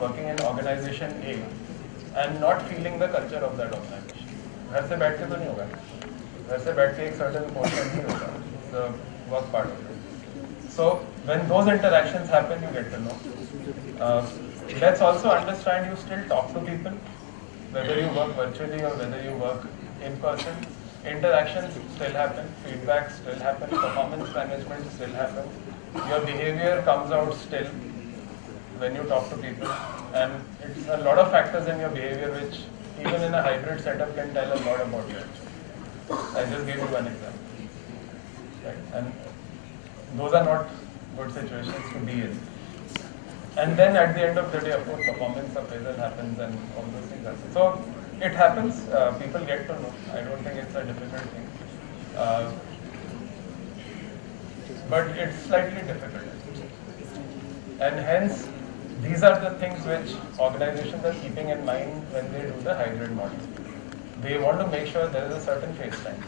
working in organization A and not feeling the culture of that organization? घर से बैठ के तो नहीं होगा, घर से बैठ के एक certain portion नहीं होगा, the work part of it. So when those interactions happen, you get to know. Let's also understand you still talk to people, whether you work virtually or whether you work in person. Interactions still happen, feedback still happen, performance management still happens. Your behavior comes out still when you talk to people, and it's a lot of factors in your behavior which even in a hybrid setup can tell a lot about you. I just gave you one example, right? And those are not good situations to be in. And then at the end of the day, of course, performance appraisal happens and all those things happen. So it happens, people get to know. I don't think it's a difficult thing. But it's slightly difficult. And hence, these are the things which organizations are keeping in mind when they do the hybrid model. They want to make sure there is a certain face time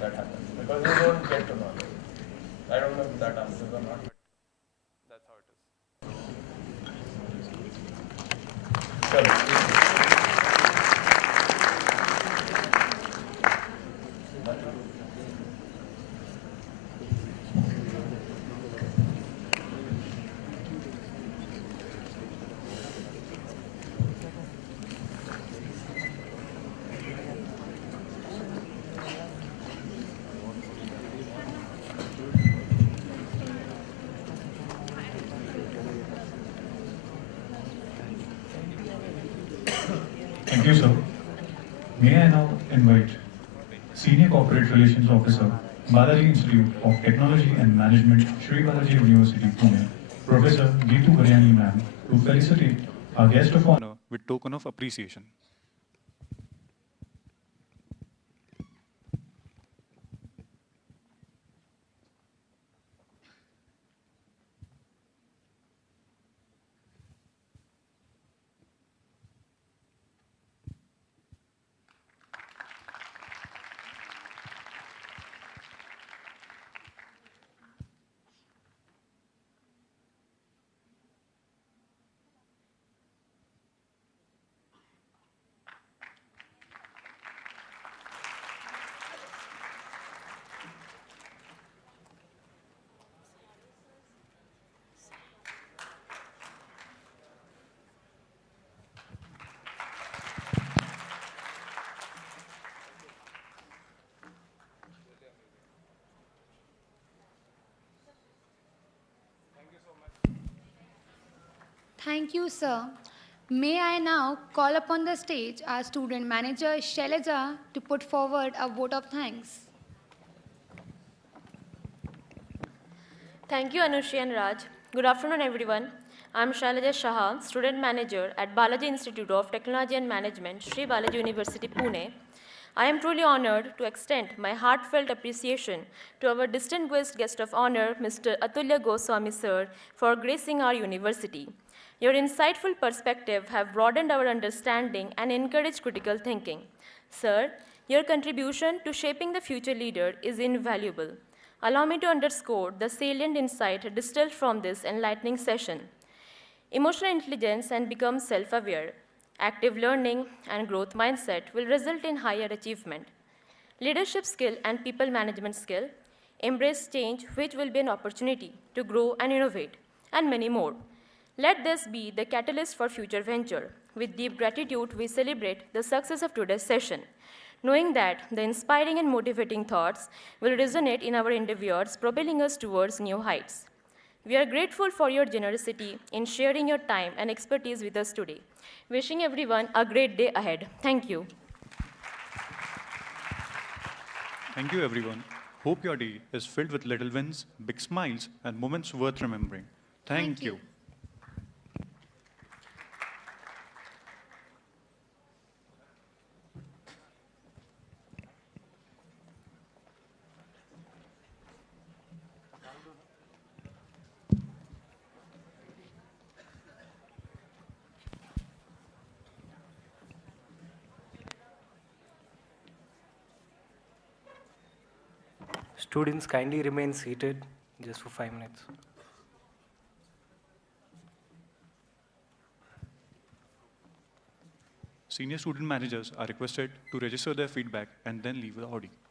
that happens, because you don't get to know it. I don't know if that answers or not, but that's how it is. Thank you, sir. May I now invite Senior Corporate Relations Officer, Balaji Institute of Technology and Management, Sri Balaji University, Pune, Professor Geetu Garyani ma'am, to felicitate our guest of honor with token of appreciation. Thank you, sir. May I now call upon the stage our student manager, Shailaja, to put forward a vote of thanks. Thank you, Anushri and Raj. Good afternoon, everyone. I'm Shailaja Shah, Student Manager at Balaji Institute of Technology and Management, Sri Balaji University, Pune. I am truly honored to extend my heartfelt appreciation to our distinguished guest of honor, Mr. Atulaya Goswami, sir, for gracing our university. Your insightful perspective have broadened our understanding and encouraged critical thinking. Sir, your contribution to shaping the future leader is invaluable. Allow me to underscore the salient insight distilled from this enlightening session. Emotional intelligence and become self-aware. Active learning and growth mindset will result in higher achievement. Leadership skill and people management skill. Embrace change, which will be an opportunity to grow and innovate, and many more. Let this be the catalyst for future venture. With deep gratitude, we celebrate the success of today's session, knowing that the inspiring and motivating thoughts will resonate in our endeavors, propelling us towards new heights. We are grateful for your generosity in sharing your time and expertise with us today. Wishing everyone a great day ahead. Thank you. Thank you, everyone. Hope your day is filled with little wins, big smiles, and moments worth remembering. Thank you. Students, kindly remain seated just for 5 minutes. Senior student managers are requested to register their feedback and then leave the audience.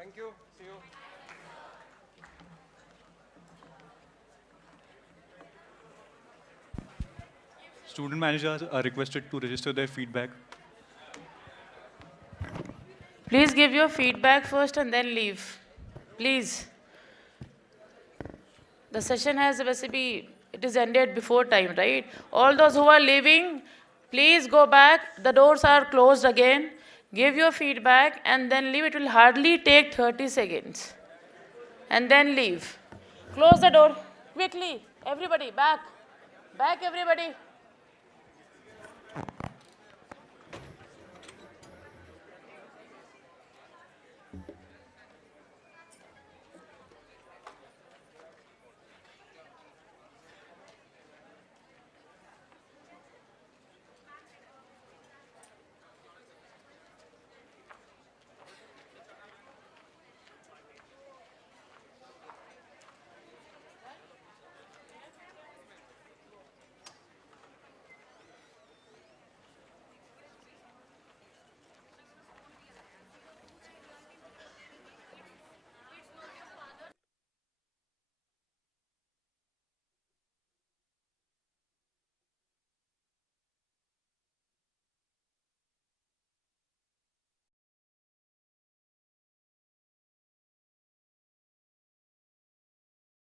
Thank you. See you. Student managers are requested to register their feedback. Please give your feedback first and then leave. Please. The session has basically, it is ended before time, right? All those who are leaving, please go back. The doors are closed again. Give your feedback and then leave. It will hardly take 30 seconds. And then leave. Close the door quickly. Everybody, back. Back, everybody.